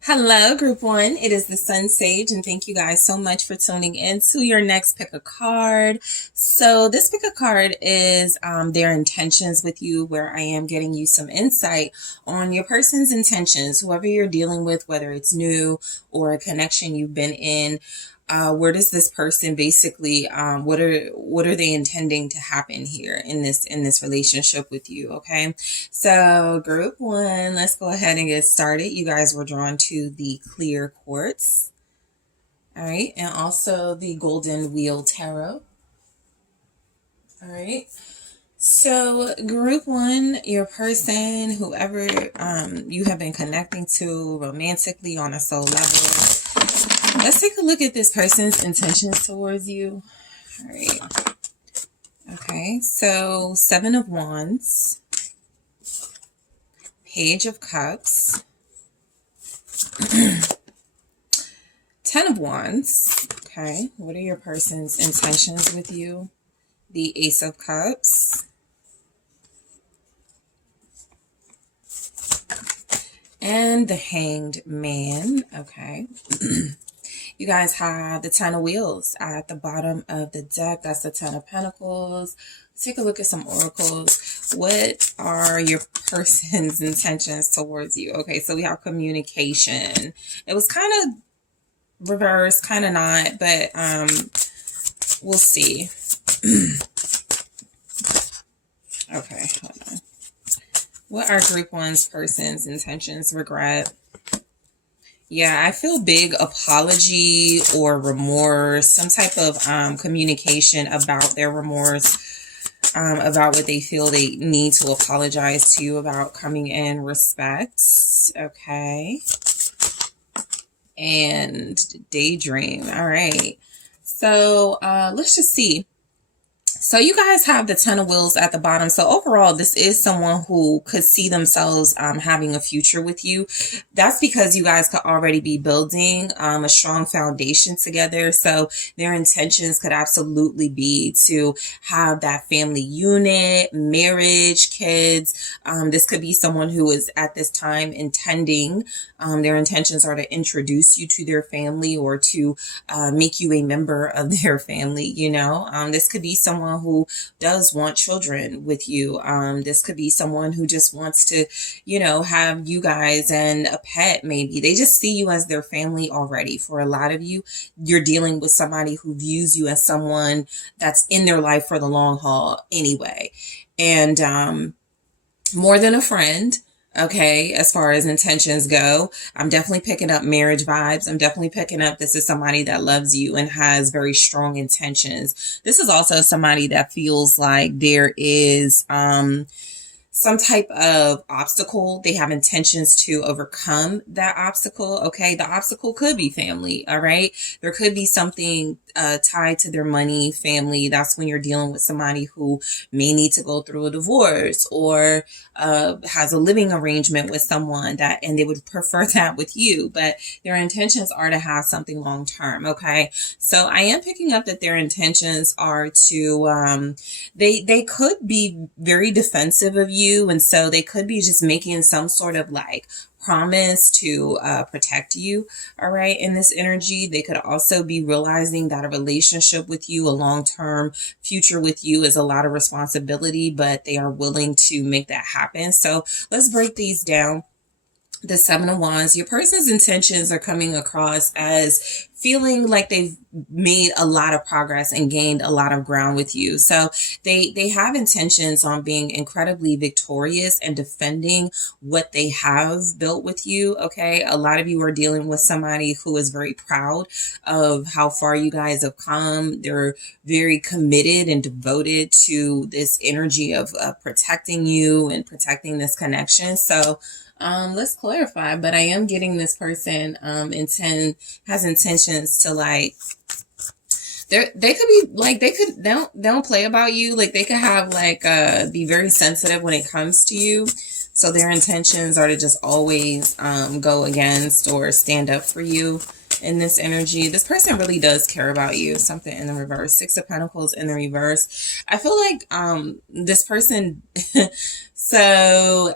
Hello, group one. It is the SunSage, and thank you guys so much for tuning in to your next pick a card. So, this pick a card is their intentions with you, where I am getting you some insight on your person's intentions, whoever you're dealing with, whether it's new or a connection you've been in. Where does this person basically what are they intending to happen here in this relationship with you? Okay, so group one, let's go ahead and get started. You guys were drawn to the clear quartz, all right, and also the golden wheel tarot. All right, so group one, your person, whoever you have been connecting to romantically on a soul level. Let's take a look at this person's intentions towards you. All right. Okay, so 7 of Wands, Page of Cups, 10 of Wands. Okay, what are your person's intentions with you? The Ace of Cups, and the Hanged Man. Okay. You guys have the 10 of Wheels at the bottom of the deck. That's the 10 of Pentacles. Let's take a look at some oracles. What are your person's intentions towards you? Okay, so we have communication. It was kind of reversed, kind of not, but we'll see. Okay, hold on. What are group one's person's intentions? Regret. Yeah, I feel big apology or remorse, some type of communication about their remorse, about what they feel they need to apologize to you about, coming in respect. Okay. And daydream. All right. So let's just see. So you guys have the 10 of Wheels at the bottom. So overall, this is someone who could see themselves having a future with you. That's because you guys could already be building a strong foundation together. So their intentions could absolutely be to have that family unit, marriage, kids. This could be someone who is at this time intending, their intentions are to introduce you to their family or to make you a member of their family, you know. This could be someone who does want children with you. This could be someone who just wants to, you know, have you guys and a pet maybe. They just see you as their family already. For a lot of you, you're dealing with somebody who views you as someone that's in their life for the long haul anyway. And more than a friend. Okay, as far as intentions go, I'm definitely picking up marriage vibes. I'm definitely picking up this is somebody that loves you and has very strong intentions. This is also somebody that feels like there is some type of obstacle. They have intentions to overcome that obstacle. Okay, the obstacle could be family. All right, there could be something tied to their money, family. That's when you're dealing with somebody who may need to go through a divorce or has a living arrangement with someone that, and they would prefer that with you, but their intentions are to have something long term. Okay, so I am picking up that their intentions are to they could be very defensive of you, and so they could be just making some sort of like promise to protect you. All right, in this energy, they could also be realizing that a relationship with you, a long-term future with you, is a lot of responsibility, but they are willing to make that happen. So let's break these down. The 7 of Wands, your person's intentions are coming across as feeling like they've made a lot of progress and gained a lot of ground with you. So they have intentions on being incredibly victorious and defending what they have built with you. Okay, a lot of you are dealing with somebody who is very proud of how far you guys have come. They're very committed and devoted to this energy of protecting you and protecting this connection. So let's clarify, but I am getting this person has intentions to like they could be like they don't play about you. Like they could have like be very sensitive when it comes to you. So their intentions are to just always go against or stand up for you in this energy. This person really does care about you. Something in the reverse. 6 of Pentacles in the reverse. I feel like this person so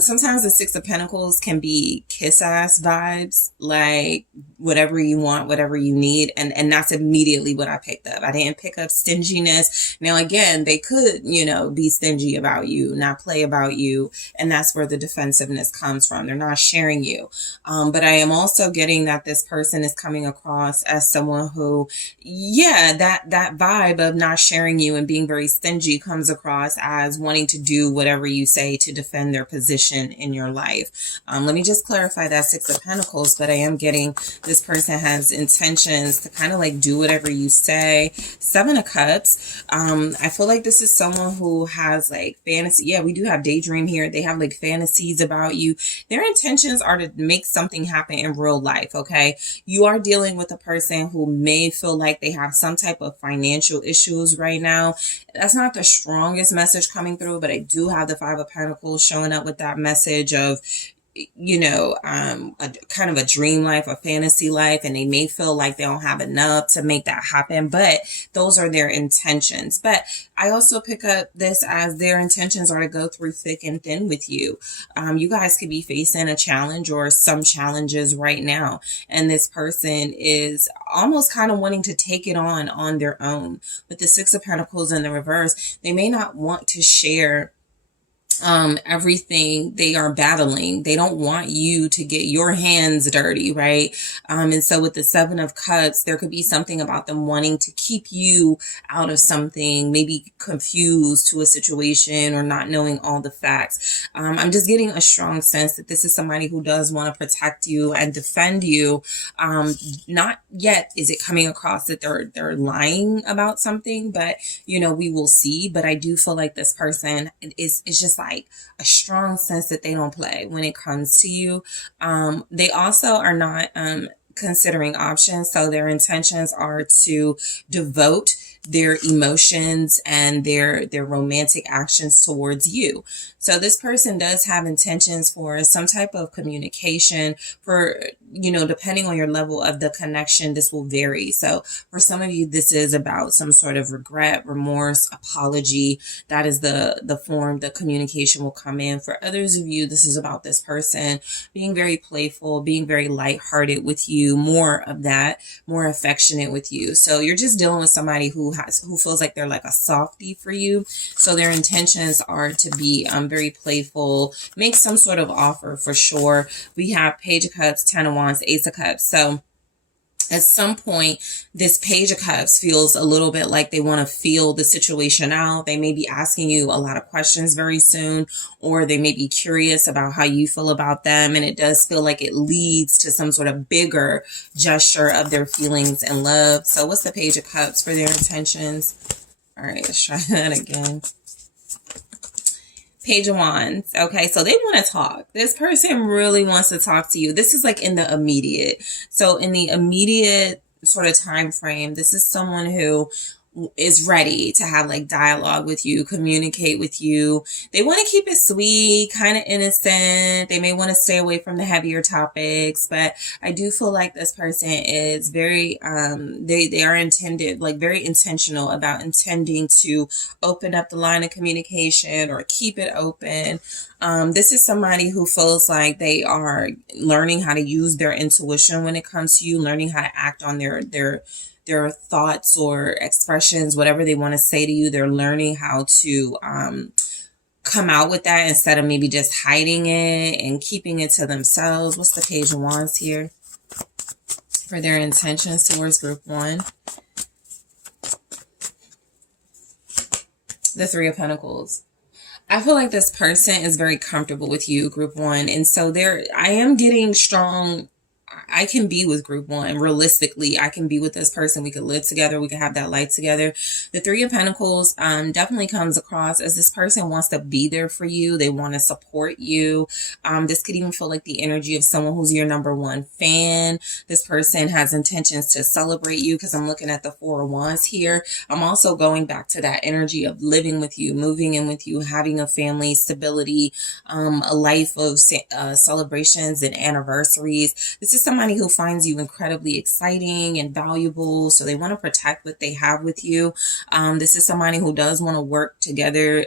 Sometimes the Six of Pentacles can be kiss ass vibes, like whatever you want, whatever you need. And that's immediately what I picked up. I didn't pick up stinginess. Now, again, they could, be stingy about you, not play about you. And that's where the defensiveness comes from. They're not sharing you. But I am also getting that this person is coming across as someone who, that vibe of not sharing you and being very stingy comes across as wanting to do whatever you say to defend their position in your life. Let me just clarify that Six of Pentacles, but I am getting this person has intentions to kind of like do whatever you say. Seven of Cups. I feel like this is someone who has like fantasy. Yeah, we do have daydream here. They have like fantasies about you. Their intentions are to make something happen in real life. Okay. You are dealing with a person who may feel like they have some type of financial issues right now. That's not the strongest message coming through, but I do have the Five of Pentacles showing up with that message of, a kind of a dream life, a fantasy life, and they may feel like they don't have enough to make that happen, but those are their intentions. But I also pick up this as their intentions are to go through thick and thin with you. You guys could be facing a challenge or some challenges right now, and this person is almost kind of wanting to take it on their own. With the Six of Pentacles in the reverse, they may not want to share everything they are battling. They don't want you to get your hands dirty, right? And so with the Seven of Cups, there could be something about them wanting to keep you out of something, maybe confused to a situation or not knowing all the facts. I'm just getting a strong sense that this is somebody who does want to protect you and defend you. Not yet is it coming across that they're lying about something, but we will see. But I do feel like this person is just like a strong sense that they don't play when it comes to you. They also are not considering options. So their intentions are to devote their emotions and their romantic actions towards you. So this person does have intentions for some type of communication for, depending on your level of the connection, this will vary. So for some of you, this is about some sort of regret, remorse, apology. That is the form the communication will come in. For others of you, this is about this person being very playful, being very lighthearted with you, more of that, more affectionate with you. So you're just dealing with somebody who feels like they're like a softie for you. So their intentions are to be very playful, make some sort of offer for sure. We have Page of Cups, Ten of Wands, Ace of Cups. So at some point, this Page of Cups feels a little bit like they want to feel the situation out. They may be asking you a lot of questions very soon, or they may be curious about how you feel about them. And it does feel like it leads to some sort of bigger gesture of their feelings and love. So what's the Page of Cups for their intentions? All right, let's try that again. Page of Wands. Okay, so they want to talk. This person really wants to talk to you. This is like in the immediate. So in the immediate sort of time frame, this is someone who is ready to have like dialogue with you, communicate with you. They want to keep it sweet, kind of innocent. They may want to stay away from the heavier topics, but I do feel like this person is very, they are intended, like very intentional about intending to open up the line of communication or keep it open. This is somebody who feels like they are learning how to use their intuition when it comes to you, learning how to act on their thoughts or expressions, whatever they want to say to you. They're learning how to come out with that instead of maybe just hiding it and keeping it to themselves. What's the Page of Wands here for their intentions towards group one? The Three of Pentacles. I feel like this person is very comfortable with you, group one. And so I am getting strong. I can be with group one. Realistically, I can be with this person. We could live together. We could have that life together. The Three of Pentacles definitely comes across as this person wants to be there for you. They want to support you. This could even feel like the energy of someone who's your number one fan. This person has intentions to celebrate you because I'm looking at the Four of Wands here. I'm also going back to that energy of living with you, moving in with you, having a family, stability, a life of celebrations and anniversaries. This is somebody who finds you incredibly exciting and valuable, so they want to protect what they have with you. This is somebody who does want to work together,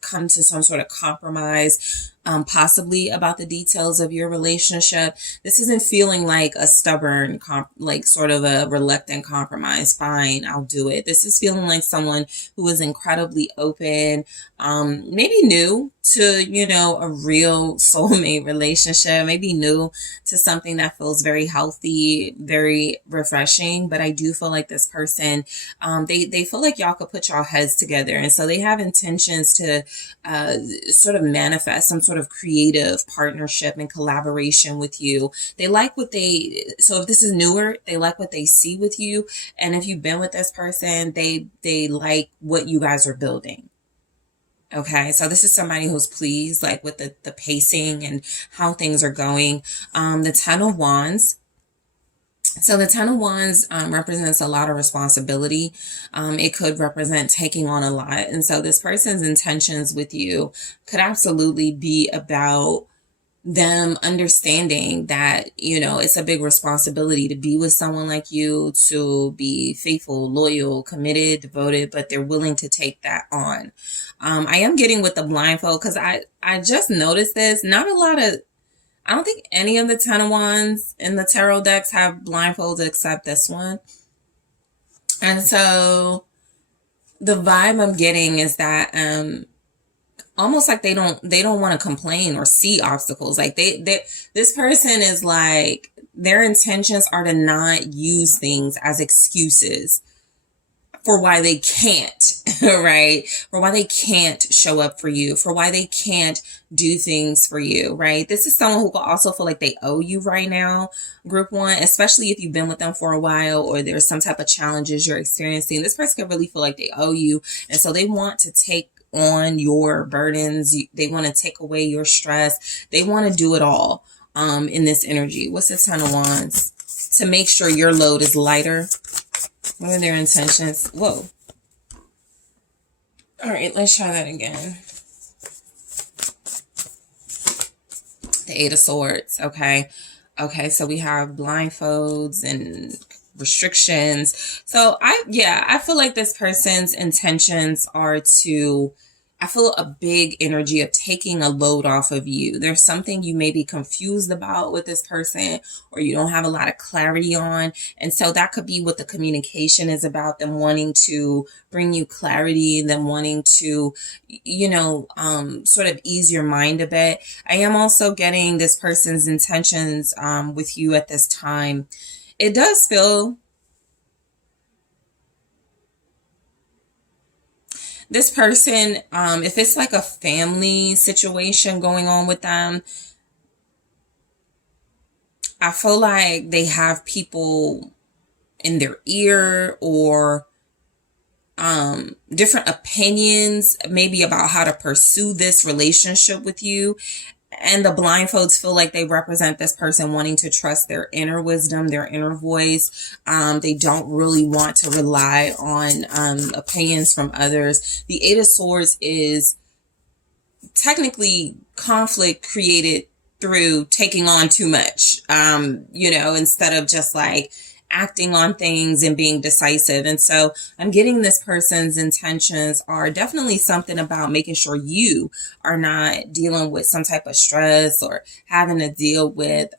come to some sort of compromise possibly about the details of your relationship. This isn't feeling like a stubborn, like sort of a reluctant compromise. Fine, I'll do it. This is feeling like someone who is incredibly open, maybe new to, you know, a real soulmate relationship, maybe new to something that feels very healthy, very refreshing. But I do feel like this person, they feel like y'all could put y'all heads together. And so they have intentions to sort of manifest some sort of creative partnership and collaboration with you. They like what so if this is newer, they like what they see with you. And if you've been with this person, they like what you guys are building. Okay, so this is somebody who's pleased, like with the pacing and how things are going. The Ten of Wands. So the Ten of Wands represents a lot of responsibility. It could represent taking on a lot. And so this person's intentions with you could absolutely be about them understanding that, you know, it's a big responsibility to be with someone like you, to be faithful, loyal, committed, devoted, but they're willing to take that on. I am getting with the blindfold because I just noticed this. Not a lot of, I don't think any of the Ten of Wands in the tarot decks have blindfolds except this one. And so the vibe I'm getting is that almost like they don't want to complain or see obstacles. Like this person is like, their intentions are to not use things as excuses for why they can't, right? For why they can't show up for you, for why they can't do things for you, right? This is someone who will also feel like they owe you right now, group one, especially if you've been with them for a while or there's some type of challenges you're experiencing. This person can really feel like they owe you. And so they want to take on your burdens. They want to take away your stress. They want to do it all in this energy. What's the Ten of Wands? To make sure your load is lighter. What are their intentions? Whoa. All right, let's try that again. The Eight of Swords. Okay. Okay, so we have blindfolds and restrictions. So I feel like this person's intentions are to, I feel a big energy of taking a load off of you. There's something you may be confused about with this person, or you don't have a lot of clarity on. And so that could be what the communication is about, them wanting to bring you clarity, them wanting to, you know, sort of ease your mind a bit. I am also getting this person's intentions with you at this time. It does feel, this person, if it's like a family situation going on with them, I feel like they have people in their ear or different opinions, maybe about how to pursue this relationship with you. And the blindfolds feel like they represent this person wanting to trust their inner wisdom, their inner voice. They don't really want to rely on opinions from others. The Eight of Swords is technically conflict created through taking on too much, you know, instead of just like acting on things and being decisive. And so I'm getting this person's intentions are definitely something about making sure you are not dealing with some type of stress or having to deal with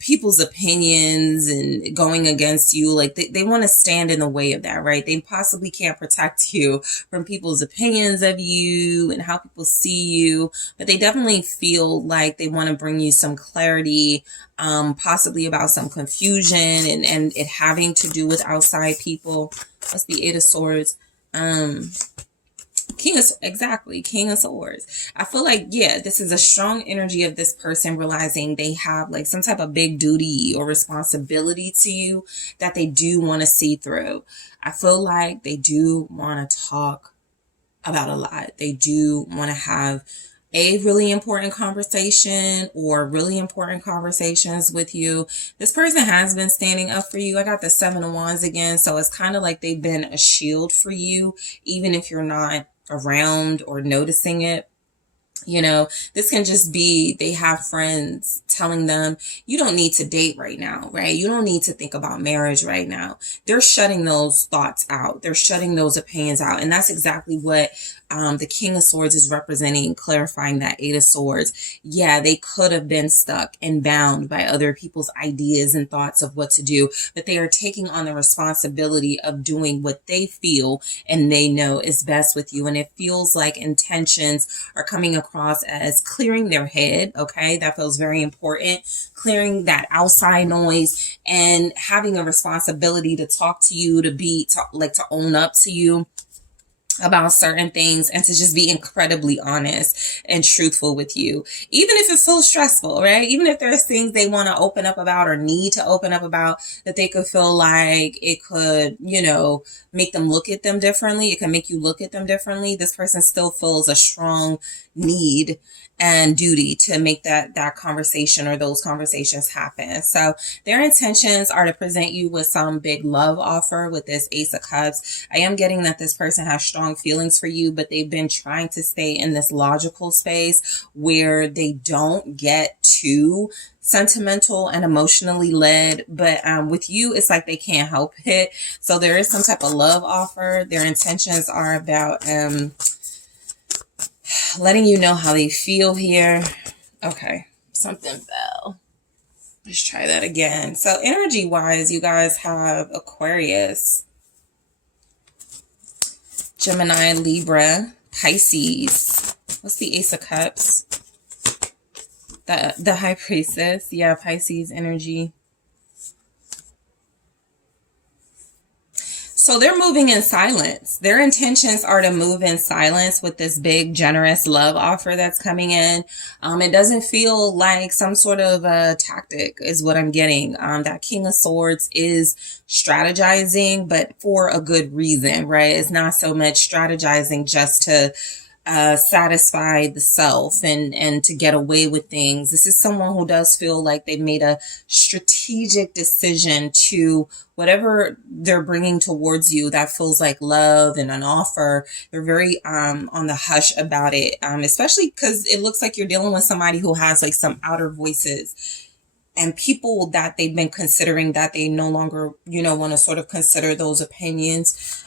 people's opinions and going against you. Like they want to stand in the way of that, right? They possibly can't protect you from people's opinions of you and how people see you, but they definitely feel like they want to bring you some clarity, possibly about some confusion and it having to do with outside people. That's the Eight of Swords. King of Swords. I feel like, yeah, this is a strong energy of this person realizing they have like some type of big duty or responsibility to you that they do want to see through. I feel like they do want to talk about a lot. They do want to have a really important conversation or really important conversations with you. This person has been standing up for you. I got the Seven of Wands again. So it's kind of like they've been a shield for you, even if you're not around or noticing it. You know, this can just be they have friends telling them, you don't need to date right now, right? You don't need to think about marriage right now. They're shutting those thoughts out. They're shutting those opinions out. And that's exactly what the King of Swords is representing, clarifying that Eight of Swords. Yeah, they could have been stuck and bound by other people's ideas and thoughts of what to do, but they are taking on the responsibility of doing what they feel and they know is best with you. And it feels like intentions are coming across as clearing their head. Okay, that feels very important. Clearing that outside noise and having a responsibility to talk to you, to own up to you about certain things, and to just be incredibly honest and truthful with you, even if it feels stressful, right? Even if there's things they want to open up about or need to open up about, that they could feel like it could, you know, make them look at them differently. It can make you look at them differently. This person still feels a strong need and duty to make that conversation or those conversations happen. So their intentions are to present you with some big love offer with this Ace of Cups. I am getting that this person has strong feelings for you, but they've been trying to stay in this logical space where they don't get too sentimental and emotionally led. But with you, it's like they can't help it. So there is some type of love offer. Their intentions are about letting you know how they feel here. Okay, something fell. Let's try that again. So energy wise, you guys have Aquarius, Gemini, Libra, Pisces. What's the Ace of Cups? The High Priestess. Yeah, Pisces energy. So they're moving in silence. Their intentions are to move in silence with this big, generous love offer that's coming in. It doesn't feel like some sort of a tactic is what I'm getting. That King of Swords is strategizing, but for a good reason, right? It's not so much strategizing just to satisfy the self and to get away with things. This is someone who does feel like they've made a strategic decision to whatever they're bringing towards you that feels like love and an offer. They're very on the hush about it, especially because it looks like you're dealing with somebody who has like some outer voices and people that they've been considering that they no longer, you know, want to sort of consider those opinions.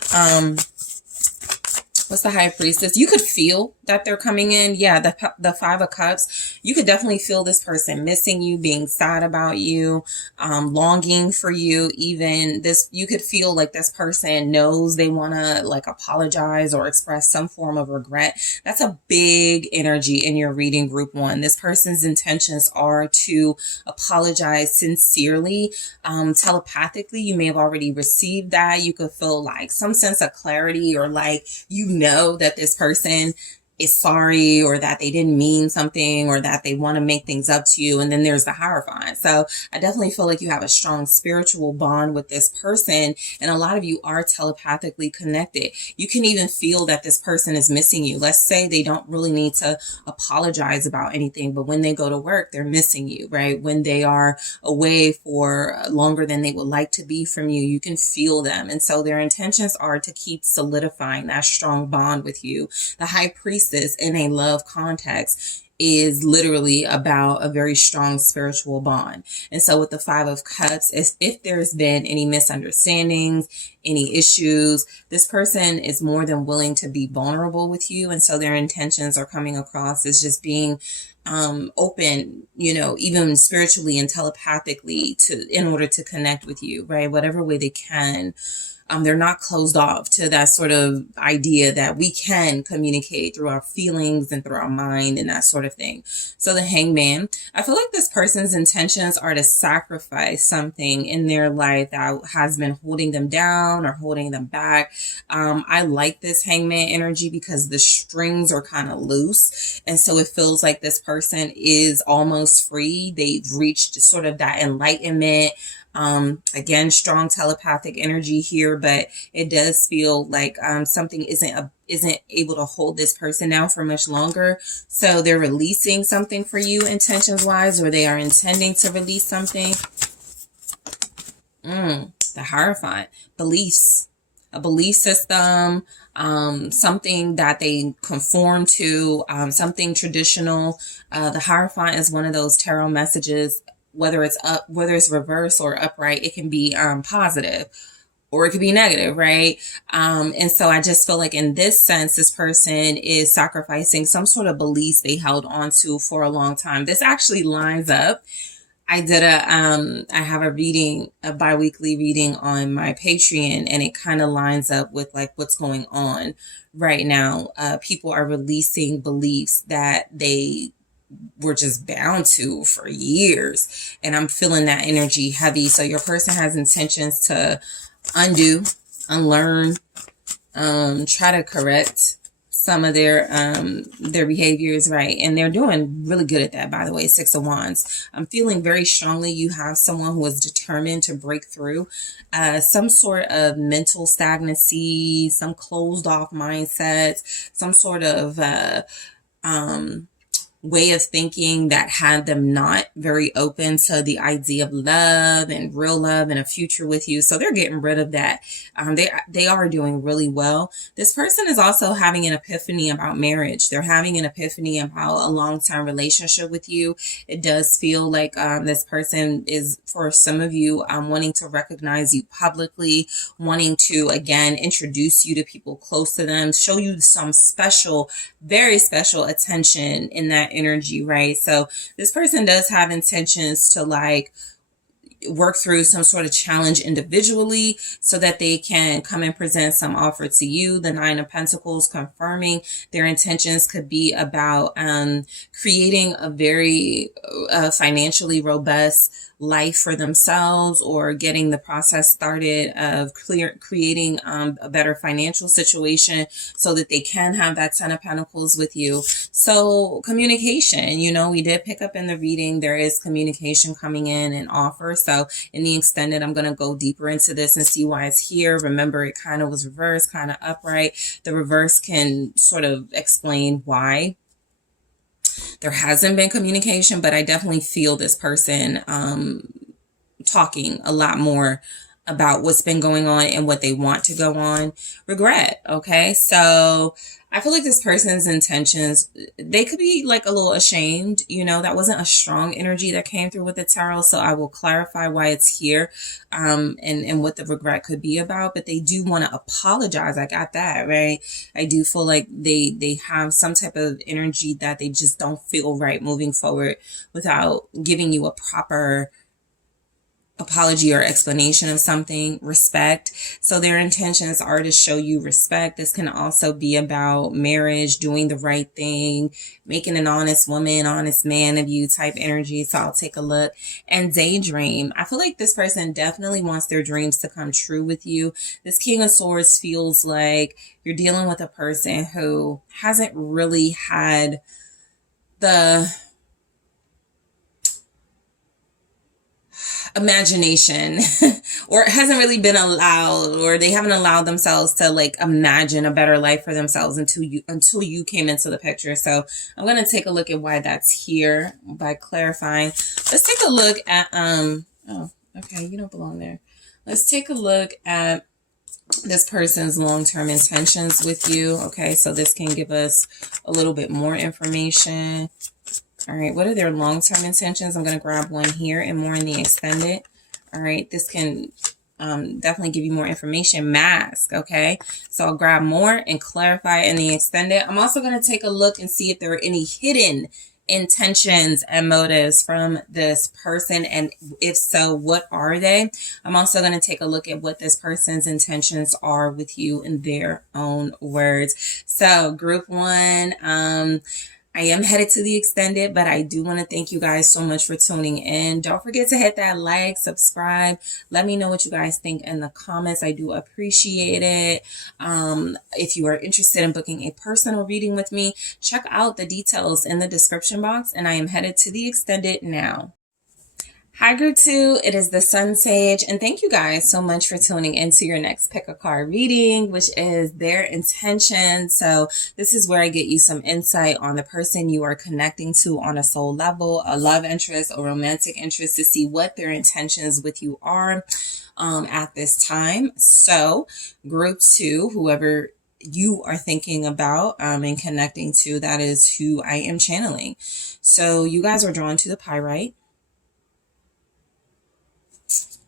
What's the High Priestess? You could feel that they're coming in. Yeah, the Five of Cups. You could definitely feel this person missing you, being sad about you, longing for you. Even this, you could feel like this person knows they want to like apologize or express some form of regret. That's a big energy in your reading, group one. This person's intentions are to apologize sincerely, telepathically. You may have already received that. You could feel like some sense of clarity, or like you know that this person is sorry, or that they didn't mean something, or that they want to make things up to you. And then there's the Hierophant. So I definitely feel like you have a strong spiritual bond with this person, and a lot of you are telepathically connected. You can even feel that this person is missing you. Let's say they don't really need to apologize about anything, but when they go to work, they're missing you, right? When they are away for longer than they would like to be from you, you can feel them. And so their intentions are to keep solidifying that strong bond with you. The High Priestess in a love context is literally about a very strong spiritual bond. And so with the Five of Cups, if there's been any misunderstandings, any issues, this person is more than willing to be vulnerable with you. And so their intentions are coming across as just being open, you know, even spiritually and telepathically in order to connect with you, right? Whatever way they can. They're not closed off to that sort of idea that we can communicate through our feelings and through our mind and that sort of thing. So the Hangman, I feel like this person's intentions are to sacrifice something in their life that has been holding them down or holding them back. I like this Hangman energy because the strings are kind of loose. And so it feels like this person is almost free. They've reached sort of that enlightenment. Again, strong telepathic energy here, but it does feel like something isn't able to hold this person down for much longer. So they're releasing something for you intentions wise, or they are intending to release something. The Hierophant, beliefs. a belief system, something that they conform to, something traditional. The Hierophant is one of those tarot messages, whether it's reverse or upright, it can be positive or it could be negative, right? And so I just feel like in this sense, this person is sacrificing some sort of beliefs they held on to for a long time. This actually lines up. I have a reading, a bi-weekly reading on my Patreon, and it kind of lines up with like what's going on right now. People are releasing beliefs that they were just bound to for years. And I'm feeling that energy heavy. So your person has intentions to undo, unlearn, try to correct some of their behaviors, right? And they're doing really good at that, by the way. Six of Wands. I'm feeling very strongly you have someone who is determined to break through some sort of mental stagnancy, some closed off mindsets, some sort of way of thinking that had them not very open to the idea of love and real love and a future with you. So they're getting rid of that. They are doing really well. This person is also having an epiphany about marriage. They're having an epiphany about a long-term relationship with you. It does feel like this person is, for some of you, wanting to recognize you publicly, wanting to, again, introduce you to people close to them, show you some special, very special attention in that energy, right? So this person does have intentions to like work through some sort of challenge individually so that they can come and present some offer to you. The Nine of Pentacles confirming their intentions could be about creating a very financially robust life for themselves, or getting the process started of creating a better financial situation so that they can have that Ten of Pentacles with you. So communication, we did pick up in the reading, there is communication coming in and offer. So in the extended, I'm going to go deeper into this and see why it's here. Remember, it kind of was reversed, kind of upright. The reverse can sort of explain why there hasn't been communication, but I definitely feel this person talking a lot more about what's been going on and what they want to go on. Regret, okay? So I feel like this person's intentions, they could be like a little ashamed, that wasn't a strong energy that came through with the tarot. So I will clarify why it's here, and what the regret could be about, but they do want to apologize. I got that, right? I do feel like they have some type of energy that they just don't feel right moving forward without giving you a proper apology or explanation of something. Respect. So their intentions are to show you respect. This can also be about marriage, doing the right thing, making an honest woman, honest man of you type energy. So I'll take a look. And daydream. I feel like this person definitely wants their dreams to come true with you. This King of Swords feels like you're dealing with a person who hasn't really had the imagination or it hasn't really been allowed, or they haven't allowed themselves to like imagine a better life for themselves until you came into the picture. So I'm going to take a look at why that's here by clarifying. Let's take a look at oh, okay, you don't belong there. Let's take a look at this person's long-term intentions with you. Okay, so this can give us a little bit more information. All right, what are their long-term intentions? I'm going to grab one here and more in the extended. All right, this can definitely give you more information. Mask, okay? So I'll grab more and clarify in the extended. I'm also going to take a look and see if there are any hidden intentions and motives from this person, and if so, what are they? I'm also going to take a look at what this person's intentions are with you in their own words. So group one, I am headed to the extended, but I do want to thank you guys so much for tuning in. Don't forget to hit that like, subscribe. Let me know what you guys think in the comments. I do appreciate it. If you are interested in booking a personal reading with me, check out the details in the description box, and I am headed to the extended now. Hi, Group 2. It is the Sun Sage, and thank you guys so much for tuning into your next pick a card reading, which is their intention. So this is where I get you some insight on the person you are connecting to on a soul level, a love interest, a romantic interest, to see what their intentions with you are at this time. So Group 2, whoever you are thinking about and connecting to, that is who I am channeling. So you guys are drawn to the pyrite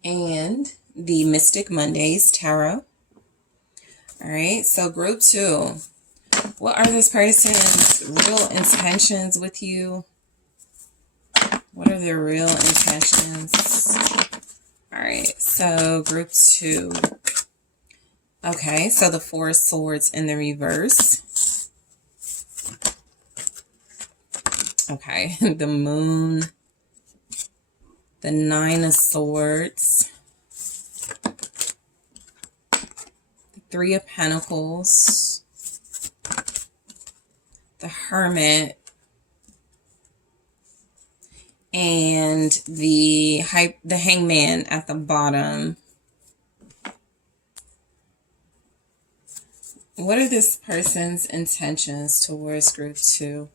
and the Mystic Mondays Tarot. All right, so Group 2, what are this person's real intentions with you? What are their real intentions? All right, so Group 2. Okay, so the Four of Swords in the reverse. Okay, the Moon. The Nine of Swords, the Three of Pentacles, the Hermit, and the Hangman at the bottom. What are this person's intentions towards Group 2?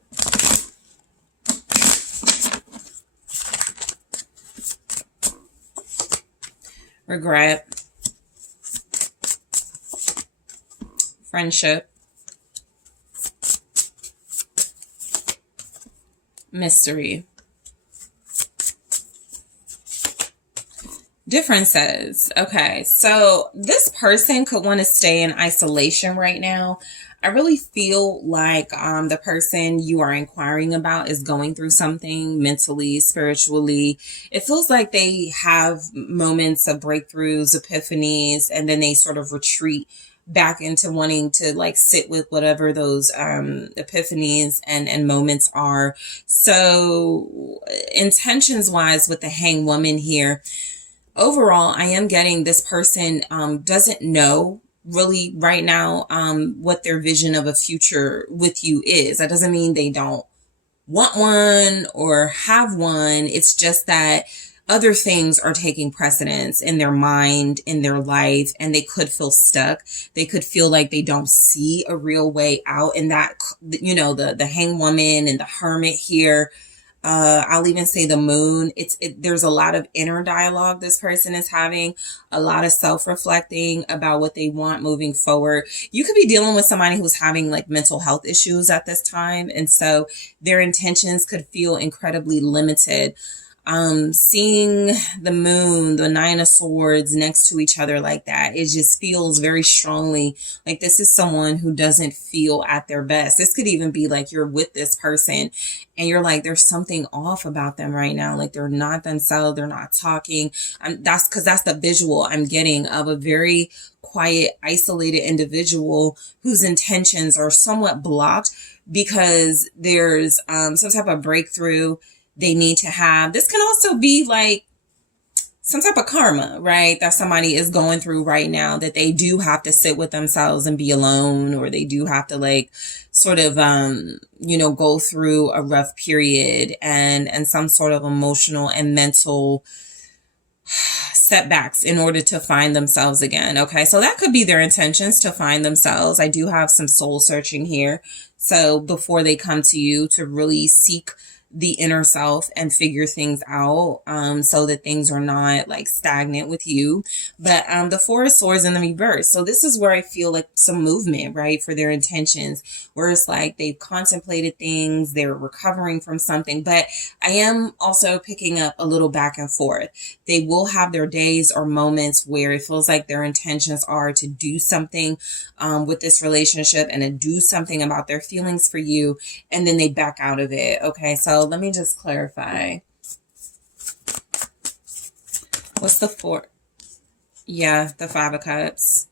Regret, friendship, mystery, differences. Okay, so this person could want to stay in isolation right now. I really feel like the person you are inquiring about is going through something mentally, spiritually. It feels like they have moments of breakthroughs, epiphanies, and then they sort of retreat back into wanting to like sit with whatever those epiphanies and moments are. So intentions wise with the Hanged Woman here, overall, I am getting this person doesn't know really right now what their vision of a future with you is. That doesn't mean they don't want one or have one. It's just that other things are taking precedence in their mind, in their life, and they could feel stuck. They could feel like they don't see a real way out. And that, you know, the Hanged Woman and the Hermit here, I'll even say the Moon. There's a lot of inner dialogue this person is having, a lot of self-reflecting about what they want moving forward. You could be dealing with somebody who's having like mental health issues at this time, and so their intentions could feel incredibly limited. Seeing the Moon, the Nine of Swords next to each other like that, it just feels very strongly like this is someone who doesn't feel at their best. This could even be like you're with this person and you're like, there's something off about them right now. Like they're not themselves. They're not talking. That's because that's the visual I'm getting of a very quiet, isolated individual whose intentions are somewhat blocked because there's some type of breakthrough they need to have. This can also be like some type of karma, right? That somebody is going through right now, that they do have to sit with themselves and be alone, or they do have to like sort of, you know, go through a rough period and some sort of emotional and mental setbacks in order to find themselves again. Okay, so that could be their intentions, to find themselves. I do have some soul searching here. So before they come to you, to really seek the inner self and figure things out, so that things are not like stagnant with you. But the Four of Swords in the reverse. So this is where I feel like some movement, right, for their intentions, where it's like they've contemplated things, they're recovering from something. But I am also picking up a little back and forth. They will have their days or moments where it feels like their intentions are to do something with this relationship and to do something about their feelings for you, and then they back out of it. Okay, so let me just clarify. What's the four? Yeah, the Five of Cups.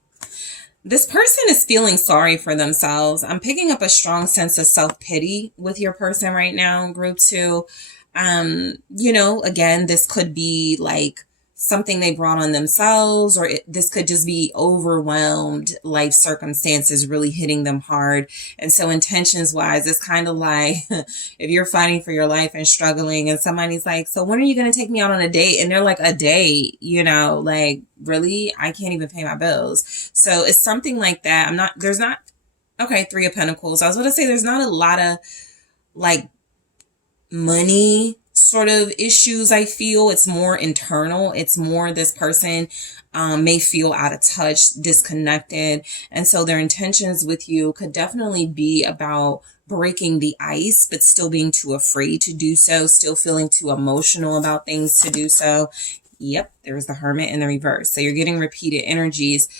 This person is feeling sorry for themselves. I'm picking up a strong sense of self-pity with your person right now, Group 2. You know, again, this could be like something they brought on themselves, or this could just be overwhelmed life circumstances really hitting them hard. And so intentions wise, it's kind of like if you're fighting for your life and struggling and somebody's like, so when are you going to take me out on a date? And they're like, a date, you know, like, really? I can't even pay my bills. So it's something like that. Okay, Three of Pentacles. I was going to say there's not a lot of like money sort of issues. I feel it's more internal. It's more this person may feel out of touch, disconnected. And so their intentions with you could definitely be about breaking the ice, but still being too afraid to do so, still feeling too emotional about things to do so. Yep, there's the Hermit in the reverse. So you're getting repeated energies.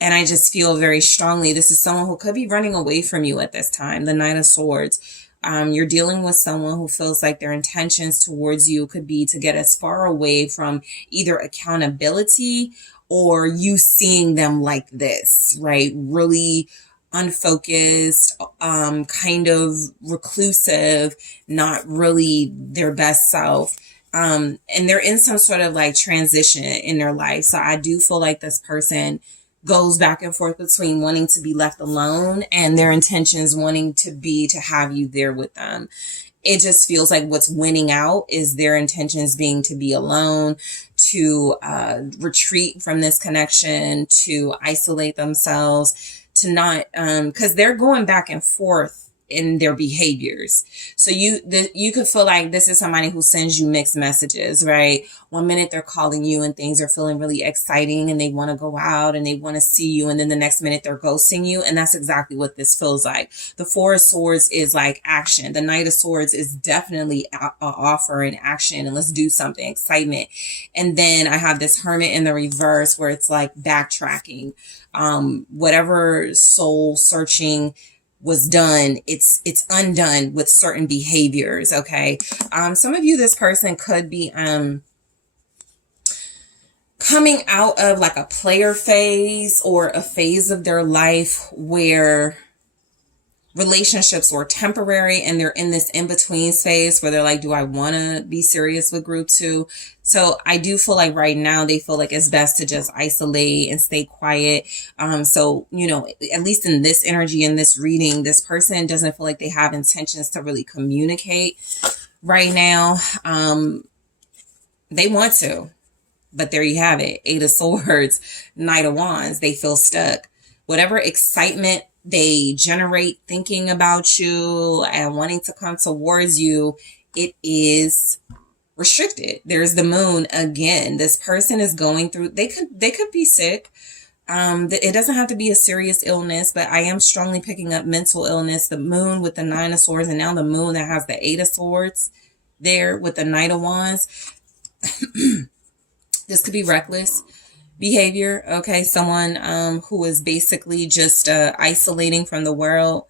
And I just feel very strongly this is someone who could be running away from you at this time. The Knight of Swords. You're dealing with someone who feels like their intentions towards you could be to get as far away from either accountability or you seeing them like this, right? Really unfocused, kind of reclusive, not really their best self. And they're in some sort of like transition in their life. So I do feel like this person goes back and forth between wanting to be left alone and their intentions wanting to be to have you there with them. It just feels like what's winning out is their intentions being to be alone, to retreat from this connection, to isolate themselves, to not, because they're going back and forth in their behaviors. So you could feel like this is somebody who sends you mixed messages, right? One minute they're calling you and things are feeling really exciting and they want to go out and they want to see you. And then the next minute they're ghosting you. And that's exactly what this feels like. The Four of Swords is like action. The Knight of Swords is definitely an offer and action and let's do something, excitement. And then I have this Hermit in the reverse where it's like backtracking. Whatever soul searching was done, it's undone with certain behaviors. Okay. Some of you, this person could be coming out of like a player phase or a phase of their life where relationships were temporary and they're in this in-between phase where they're like, do I want to be serious with group 2? So I do feel like right now they feel like it's best to just isolate and stay quiet. So, you know, at least in this energy, in this reading, this person doesn't feel like they have intentions to really communicate right now. They want to, but there you have it. Eight of Swords, Knight of Wands. They feel stuck. Whatever excitement they generate thinking about you and wanting to come towards you, it is restricted. There's the Moon again. This person is going through, they could be sick. It doesn't have to be a serious illness, but I am strongly picking up mental illness. The Moon with the Nine of Swords and now the Moon that has the Eight of Swords there with the Knight of Wands. This could be reckless behavior. Okay. Someone who is basically just isolating from the world,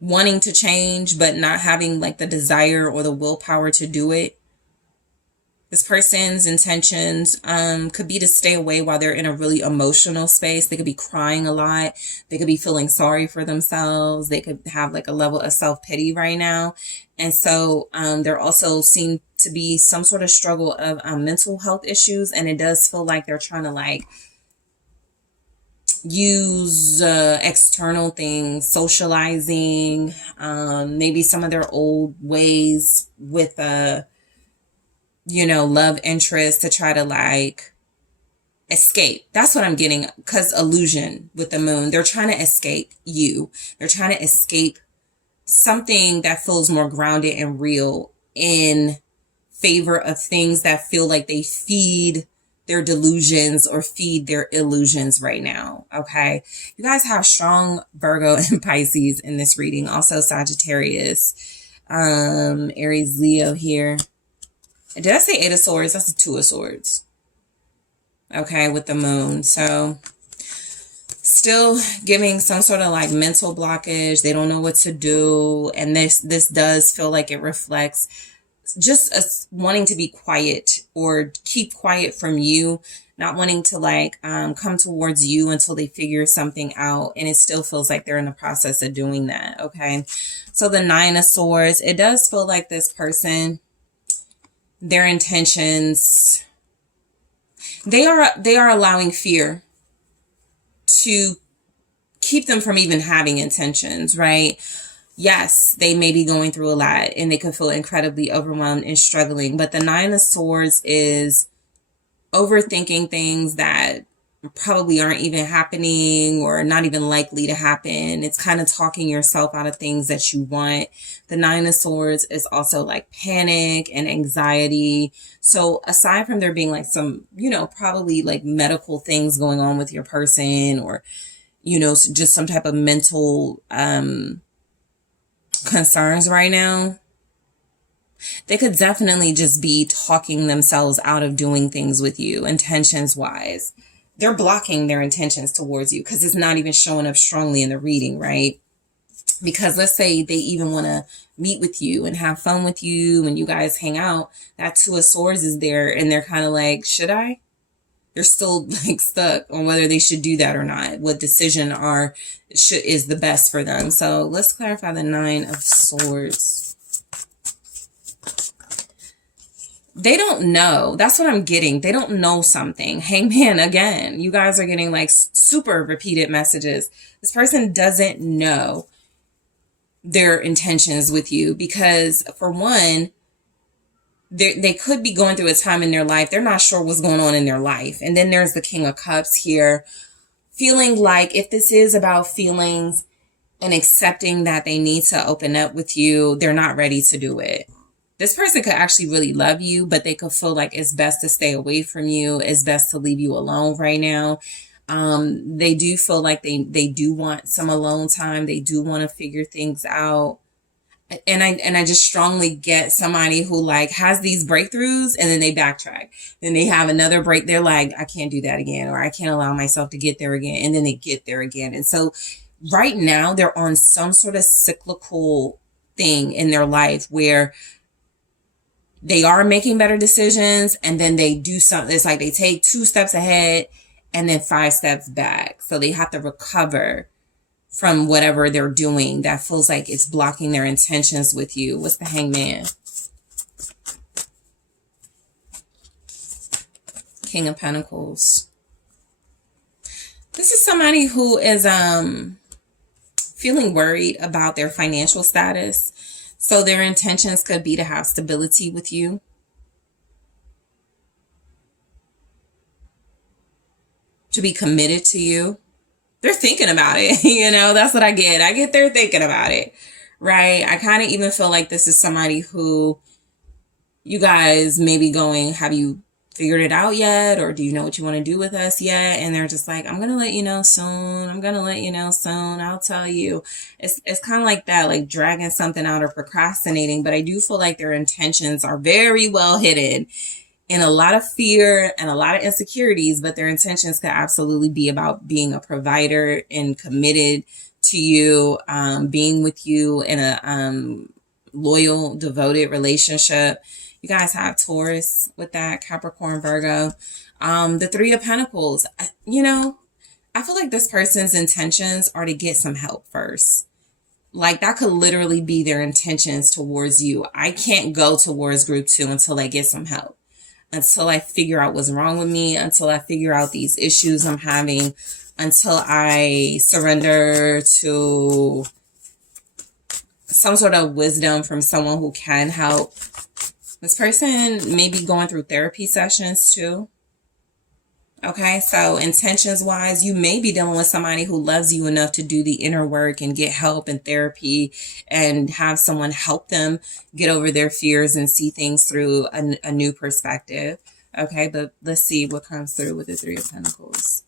wanting to change, but not having like the desire or the willpower to do it. This person's intentions could be to stay away while they're in a really emotional space. They could be crying a lot. They could be feeling sorry for themselves. They could have like a level of self-pity right now. And so there also seem to be some sort of struggle of mental health issues. And it does feel like they're trying to like use external things, socializing, maybe some of their old ways with love interest to try to like escape. That's what I'm getting, because illusion with the Moon. They're trying to escape you. They're trying to escape something that feels more grounded and real in favor of things that feel like they feed their delusions or feed their illusions right now. Okay. You guys have strong Virgo and Pisces in this reading. Also Sagittarius, Aries, Leo here. Did I say Eight of Swords? That's the Two of Swords. Okay, with the Moon. So still giving some sort of like mental blockage. They don't know what to do. And this does feel like it reflects just us wanting to be quiet or keep quiet from you, not wanting to like come towards you until they figure something out. And it still feels like they're in the process of doing that. Okay. So the Nine of Swords, it does feel like this person their intentions, they are allowing fear to keep them from even having intentions, right? Yes, they may be going through a lot and they can feel incredibly overwhelmed and struggling, but the Nine of Swords is overthinking things that probably aren't even happening or not even likely to happen. It's kind of talking yourself out of things that you want. The Nine of Swords is also like panic and anxiety. So aside from there being like some, probably like medical things going on with your person, or, just some type of mental concerns right now, they could definitely just be talking themselves out of doing things with you, intentions wise. They're blocking their intentions towards you because it's not even showing up strongly in the reading, right? Because let's say they even want to meet with you and have fun with you and you guys hang out. That Two of Swords is there and they're kind of like, should I? They're still like stuck on whether they should do that or not. What decision is the best for them. So let's clarify the Nine of Swords. They don't know. That's what I'm getting. They don't know something. Hangman again. You guys are getting like super repeated messages. This person doesn't know their intentions with you because, for one, they could be going through a time in their life. They're not sure what's going on in their life. And then there's the King of Cups here, feeling like if this is about feelings and accepting that they need to open up with you, they're not ready to do it. This person could actually really love you, but they could feel like it's best to stay away from you. It's best to leave you alone right now. They do feel like they do want some alone time. They do want to figure things out. And I just strongly get somebody who like has these breakthroughs and then they backtrack. Then they have another break. They're like, I can't do that again, or I can't allow myself to get there again. And then they get there again. And so right now they're on some sort of cyclical thing in their life where they are making better decisions and then they do something. It's like they take 2 steps ahead and then 5 steps back. So they have to recover from whatever they're doing that feels like it's blocking their intentions with you. What's the Hangman? King of Pentacles. This is somebody who is feeling worried about their financial status. So their intentions could be to have stability with you. To be committed to you. They're thinking about it, that's what I get. I get they're thinking about it, right? I kind of even feel like this is somebody who you guys may be going, have you figured it out yet? Or do you know what you want to do with us yet? And they're just like, I'm going to let you know soon. I'm going to let you know soon. I'll tell you. It's kind of like that, like dragging something out or procrastinating. But I do feel like their intentions are very well hidden. In a lot of fear and a lot of insecurities, but their intentions could absolutely be about being a provider and committed to you, being with you in a loyal, devoted relationship. You guys have Taurus with that, Capricorn, Virgo. The Three of Pentacles, I feel like this person's intentions are to get some help first. Like that could literally be their intentions towards you. I can't go towards group 2 until I get some help. Until I figure out what's wrong with me, until I figure out these issues I'm having, until I surrender to some sort of wisdom from someone who can help. This person may be going through therapy sessions too. Okay, so intentions wise, you may be dealing with somebody who loves you enough to do the inner work and get help and therapy and have someone help them get over their fears and see things through a new perspective. Okay, but let's see what comes through with the Three of Pentacles.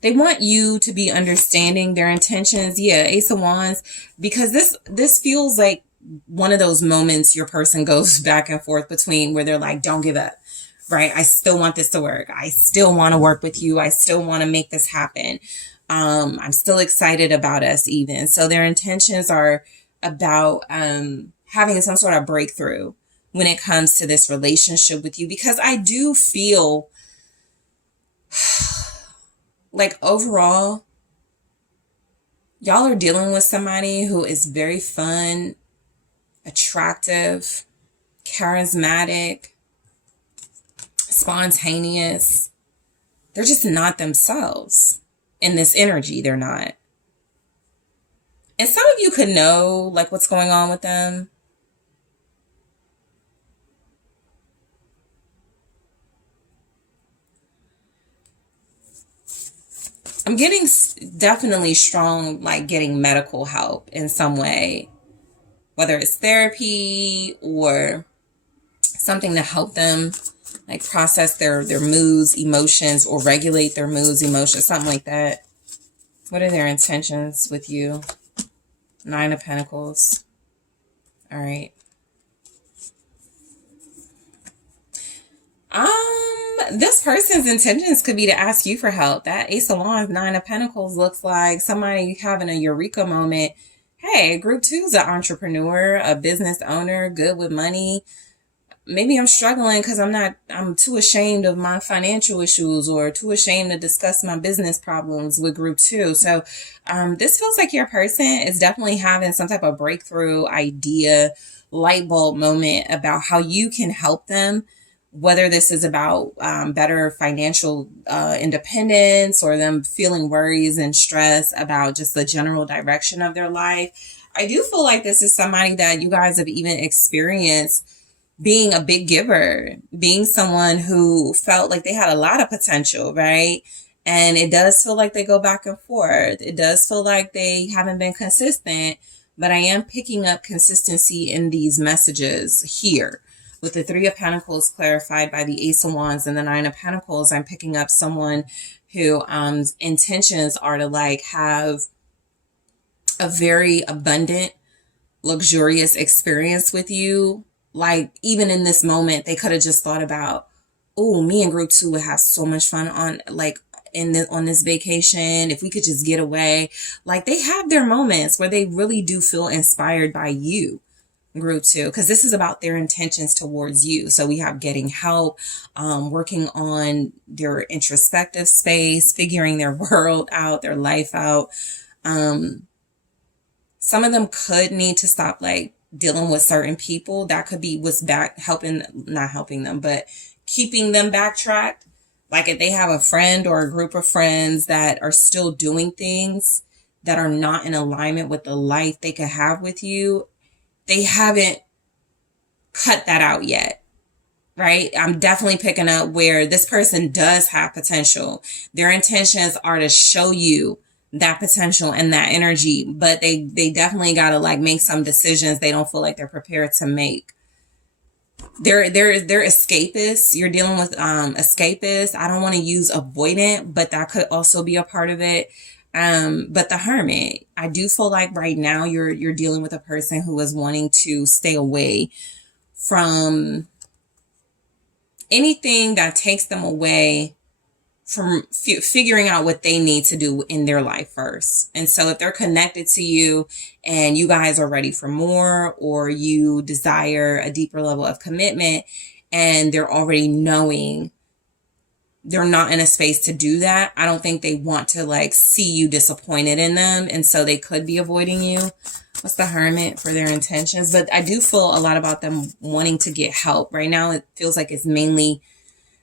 They want you to be understanding their intentions. Yeah, Ace of Wands, because this feels like one of those moments your person goes back and forth between where they're like, don't give up. Right? I still want this to work. I still want to work with you. I still want to make this happen. I'm still excited about us even. So their intentions are about having some sort of breakthrough when it comes to this relationship with you. Because I do feel like overall, y'all are dealing with somebody who is very fun, attractive, charismatic, spontaneous. They're just not themselves in this energy. They're not. And some of you could know like what's going on with them. I'm getting definitely strong, like getting medical help in some way, whether it's therapy or something to help them like process their moods, emotions, or regulate their moods, emotions, something like that. What are their intentions with you? 9 of Pentacles. All right. This person's intentions could be to ask you for help. That Ace of Wands, 9 of Pentacles looks like somebody having a eureka moment. Hey, group 2 is an entrepreneur, a business owner, good with money. Maybe I'm struggling because I'm too ashamed of my financial issues or too ashamed to discuss my business problems with group 2. So this feels like your person is definitely having some type of breakthrough idea, light bulb moment about how you can help them. Whether this is about better financial independence or them feeling worries and stress about just the general direction of their life. I do feel like this is somebody that you guys have even experienced being a big giver, being someone who felt like they had a lot of potential, right? And it does feel like they go back and forth. It does feel like they haven't been consistent, but I am picking up consistency in these messages here. With the 3 of Pentacles clarified by the Ace of Wands and the 9 of Pentacles, I'm picking up someone who intentions are to like have a very abundant, luxurious experience with you. Like even in this moment, they could have just thought about, oh, me and group 2 would have so much fun on like on this vacation. If we could just get away. Like they have their moments where they really do feel inspired by you. Group 2, because this is about their intentions towards you. So we have getting help, working on their introspective space, figuring their world out, their life out. Some of them could need to stop like dealing with certain people. That could be what's not helping them, but keeping them backtracked. Like if they have a friend or a group of friends that are still doing things that are not in alignment with the life they could have with you, they haven't cut that out yet, right? I'm definitely picking up where this person does have potential. Their intentions are to show you that potential and that energy, but they definitely got to like make some decisions they don't feel like they're prepared to make. They're escapists. You're dealing with escapists. I don't want to use avoidant, but that could also be a part of it. But the Hermit, I do feel like right now you're dealing with a person who is wanting to stay away from anything that takes them away from figuring out what they need to do in their life first. And so if they're connected to you and you guys are ready for more, or you desire a deeper level of commitment and they're already knowing they're not in a space to do that, I don't think they want to like see you disappointed in them. And so they could be avoiding you. What's the Hermit for their intentions? But I do feel a lot about them wanting to get help. Right now, it feels like it's mainly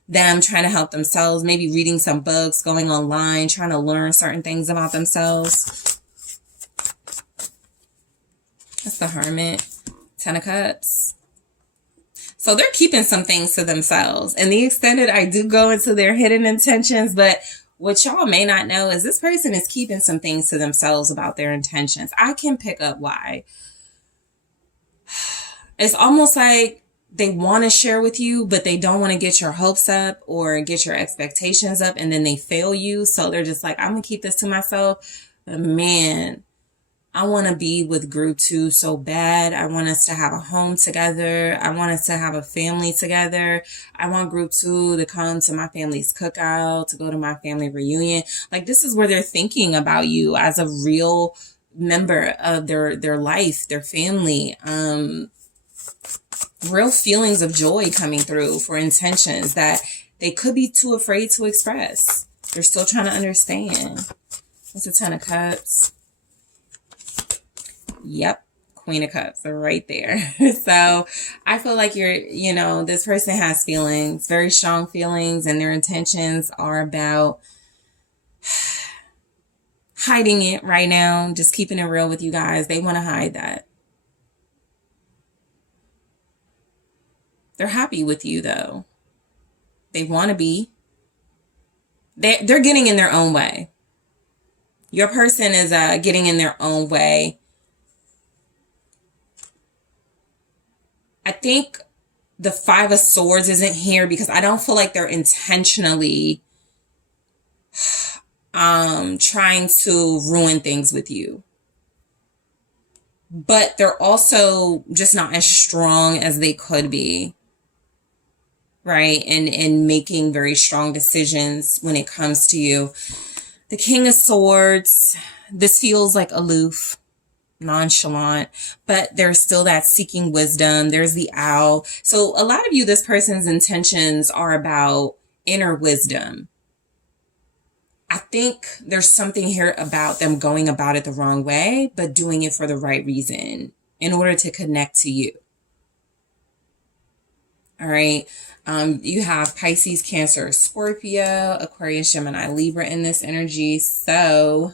them trying to help themselves, maybe reading some books, going online, trying to learn certain things about themselves. That's the Hermit. 10 of Cups. So they're keeping some things to themselves. In the extended, I do go into their hidden intentions, but what y'all may not know is this person is keeping some things to themselves about their intentions. I can pick up why. It's almost like they want to share with you, but they don't want to get your hopes up or get your expectations up, and then they fail you. So they're just like, I'm going to keep this to myself. But man, I want to be with group 2 so bad. I want us to have a home together. I want us to have a family together. I want group 2 to come to my family's cookout, to go to my family reunion. Like this is where they're thinking about you as a real member of their life, their family. Real feelings of joy coming through for intentions that they could be too afraid to express. They're still trying to understand. What's the 10 of Cups? Yep. Queen of Cups are right there. So I feel like this person has feelings, very strong feelings, and their intentions are about hiding it right now. Just keeping it real with you guys. They want to hide that. They're happy with you though. They want to be. They're getting in their own way. Your person is getting in their own way. I think the Five of Swords isn't here because I don't feel like they're intentionally trying to ruin things with you. But they're also just not as strong as they could be. Right? And making very strong decisions when it comes to you. The King of Swords, this feels like aloof, nonchalant, but there's still that seeking wisdom. There's the Owl. So a lot of you, this person's intentions are about inner wisdom. I think there's something here about them going about it the wrong way, but doing it for the right reason in order to connect to you. All right. You have Pisces, Cancer, Scorpio, Aquarius, Gemini, Libra in this energy. So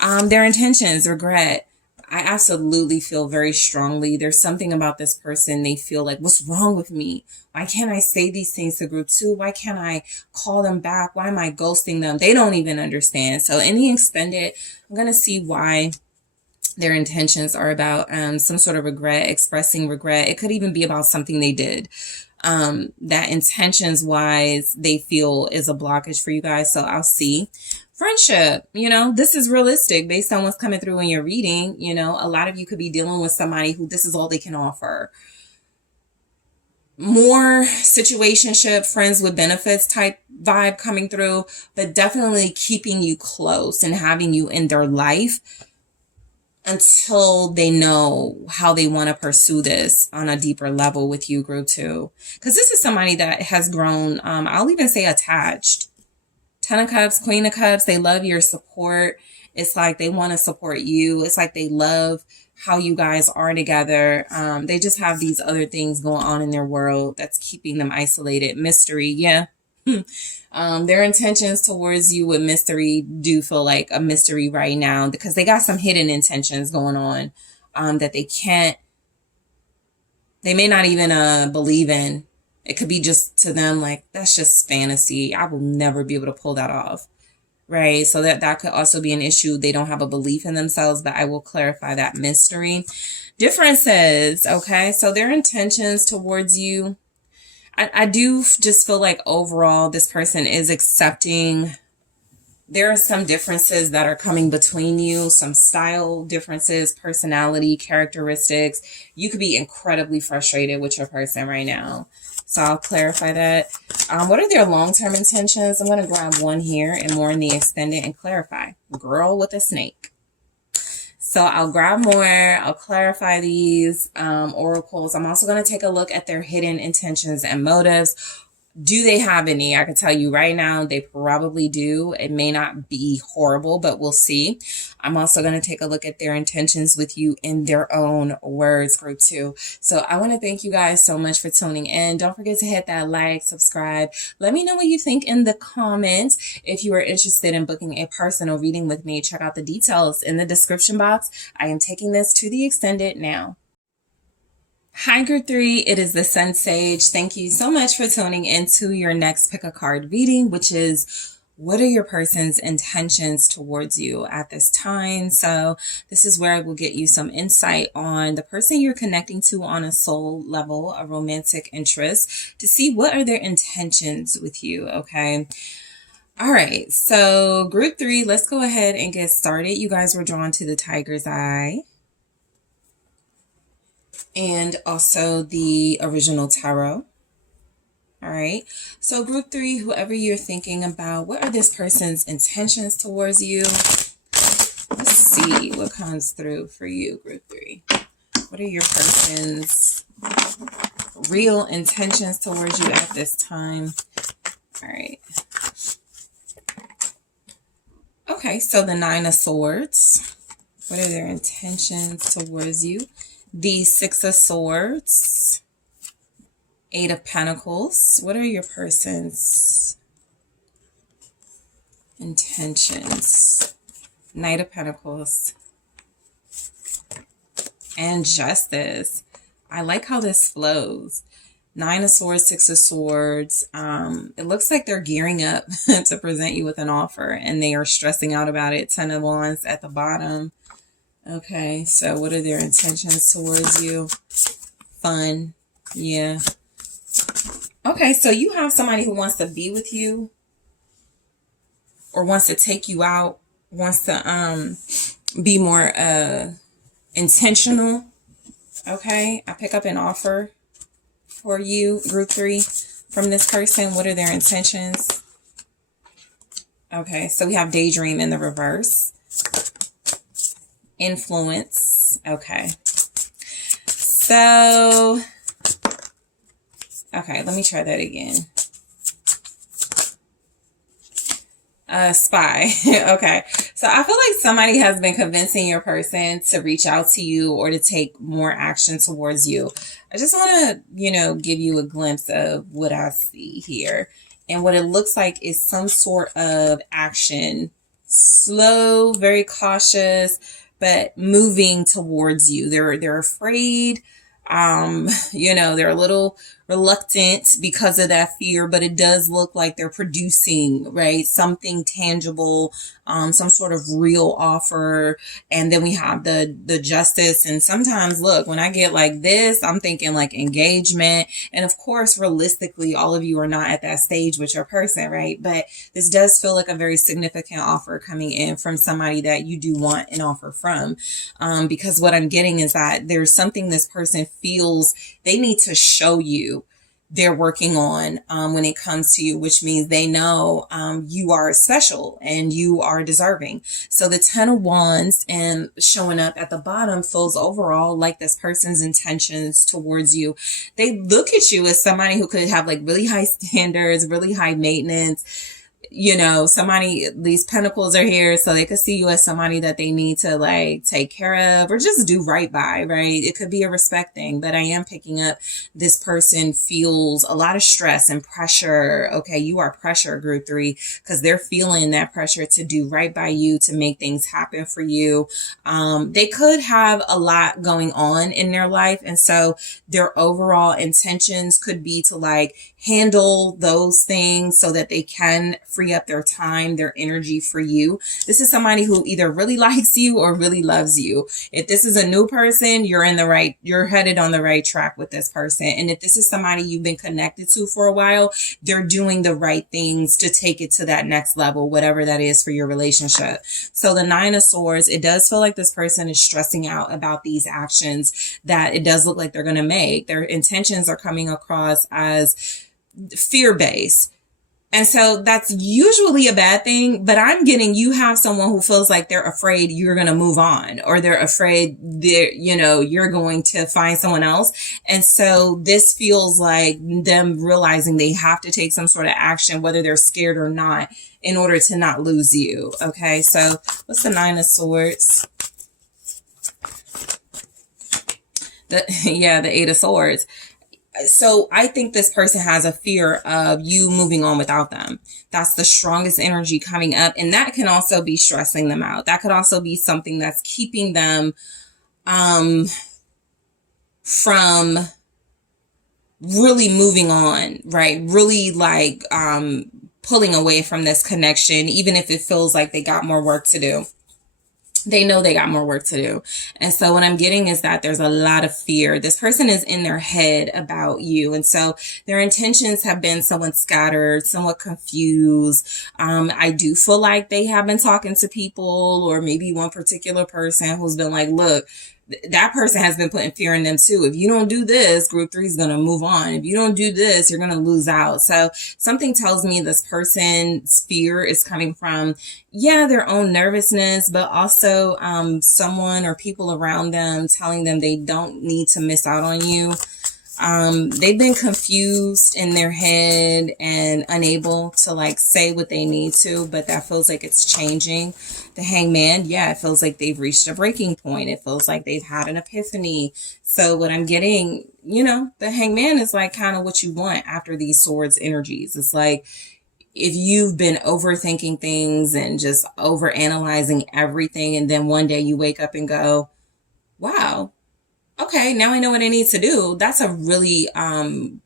their intentions, regret. I absolutely feel very strongly. There's something about this person. They feel like, what's wrong with me? Why can't I say these things to group 2? Why can't I call them back? Why am I ghosting them? They don't even understand. So in the extended, I'm going to see why their intentions are about some sort of regret, expressing regret. It could even be about something they did. That intentions wise, they feel is a blockage for you guys. So I'll see. Friendship, this is realistic based on what's coming through in your reading. A lot of you could be dealing with somebody who this is all they can offer. More situationship, friends with benefits type vibe coming through, but definitely keeping you close and having you in their life until they know how they want to pursue this on a deeper level with you, group 2. Because this is somebody that has grown, I'll even say attached. 10 of Cups, Queen of Cups, they love your support. It's like they want to support you. It's like they love how you guys are together. They just have these other things going on in their world that's keeping them isolated. Mystery, yeah. Their intentions towards you with mystery do feel like a mystery right now because they got some hidden intentions going on that they may not even believe in. It could be just to them like, that's just fantasy. I will never be able to pull that off. Right? So that could also be an issue. They don't have a belief in themselves, but I will clarify that mystery. Differences, okay? So their intentions towards you, I do just feel like overall this person is accepting. There are some differences that are coming between you, some style differences, personality, characteristics. You could be incredibly frustrated with your person right now. So I'll clarify that. What are their long-term intentions? I'm going to grab one here and more in the extended and clarify. Girl with a snake. So I'll grab more. I'll clarify these oracles. I'm also going to take a look at their hidden intentions and motives. Do they have any? I can tell you right now, they probably do. It may not be horrible, but we'll see. I'm also going to take a look at their intentions with you in their own words, group 2. So I want to thank you guys so much for tuning in. Don't forget to hit that like, subscribe. Let me know what you think in the comments. If you are interested in booking a personal reading with me, check out the details in the description box. I am taking this to the extended now. Hi, group 3. It is the SunSage. Thank you so much for tuning into your next pick a card reading, which is what are your person's intentions towards you at this time? So this is where I will get you some insight on the person you're connecting to on a soul level, a romantic interest, to see what are their intentions with you. Okay. All right. So group 3, let's go ahead and get started. You guys were drawn to the Tiger's Eye. And also the original tarot. All right. So group 3, whoever you're thinking about, what are this person's intentions towards you? Let's see what comes through for you, group 3. What are your person's real intentions towards you at this time? All right. Okay. So the 9 of Swords. What are their intentions towards you? The Six of Swords, Eight of Pentacles. What are your person's intentions? Knight of Pentacles and Justice. I like how this flows. Nine of Swords, Six of Swords. It looks like they're gearing up to present you with an offer and they are stressing out about it. Ten of Wands at the bottom. Okay, so what are their intentions towards you? Fun. Yeah. Okay, so you have somebody who wants to be with you or wants to take you out, wants to be more intentional. Okay, I pick up an offer for you, group 3, from this person. What are their intentions? Okay, so we have daydream in the reverse. Influence. Okay. So, okay, let me try that again. Spy. Okay. So I feel like somebody has been convincing your person to reach out to you or to take more action towards you. I just want to, give you a glimpse of what I see here. And what it looks like is some sort of action. Slow, very cautious, but moving towards you. They're afraid. They're a little reluctant because of that fear, but it does look like they're producing, right? Something tangible, some sort of real offer. And then we have the Justice. And sometimes, look, when I get like this, I'm thinking like engagement. And of course, realistically, all of you are not at that stage with your person, right? But this does feel like a very significant offer coming in from somebody that you do want an offer from. Because what I'm getting is that there's something this person feels they need to show you they're working on when it comes to you, which means they know you are special and you are deserving. So the Ten of Wands and showing up at the bottom feels overall like this person's intentions towards you. They look at you as somebody who could have like really high standards, really high maintenance. Somebody, these pentacles are here so they could see you as somebody that they need to like take care of or just do right by, right? It could be a respect thing, but I am picking up this person feels a lot of stress and pressure. Okay, you are pressure, group 3, because they're feeling that pressure to do right by you, to make things happen for you. They could have a lot going on in their life. And so their overall intentions could be to like handle those things so that they can free up their time, their energy for you. This is somebody who either really likes you or really loves you. If this is a new person, you're headed on the right track with this person. And if this is somebody you've been connected to for a while, they're doing the right things to take it to that next level, whatever that is for your relationship. So the Nine of Swords, it does feel like this person is stressing out about these actions that it does look like they're going to make. Their intentions are coming across as fear-based. And so that's usually a bad thing, but I'm getting you have someone who feels like they're afraid you're going to move on, or they're afraid you're going to find someone else. And so this feels like them realizing they have to take some sort of action, whether they're scared or not, in order to not lose you. Okay. So what's the Nine of Swords? The Eight of Swords. So I think this person has a fear of you moving on without them. That's the strongest energy coming up. And that can also be stressing them out. That could also be something that's keeping them from really moving on, right? Really like pulling away from this connection, even if it feels like they got more work to do. They know they got more work to do. And so what I'm getting is that there's a lot of fear. This person is in their head about you. And so their intentions have been somewhat scattered, somewhat confused. I do feel like they have been talking to people, or maybe one particular person who's been like, look, that person has been putting fear in them too. If you don't do this, group 3 is going to move on. If you don't do this, you're going to lose out. So something tells me this person's fear is coming from, their own nervousness, but also someone or people around them telling them they don't need to miss out on you. They've been confused in their head and unable to like say what they need to, but that feels like it's changing. The Hangman, yeah, it feels like they've reached a breaking point. It feels like they've had an epiphany. So what I'm getting, you know, the Hangman is like kind of what you want after these swords energies. It's like if you've been overthinking things and just overanalyzing everything, and then one day you wake up and go, wow, okay, now I know what I need to do. That's a really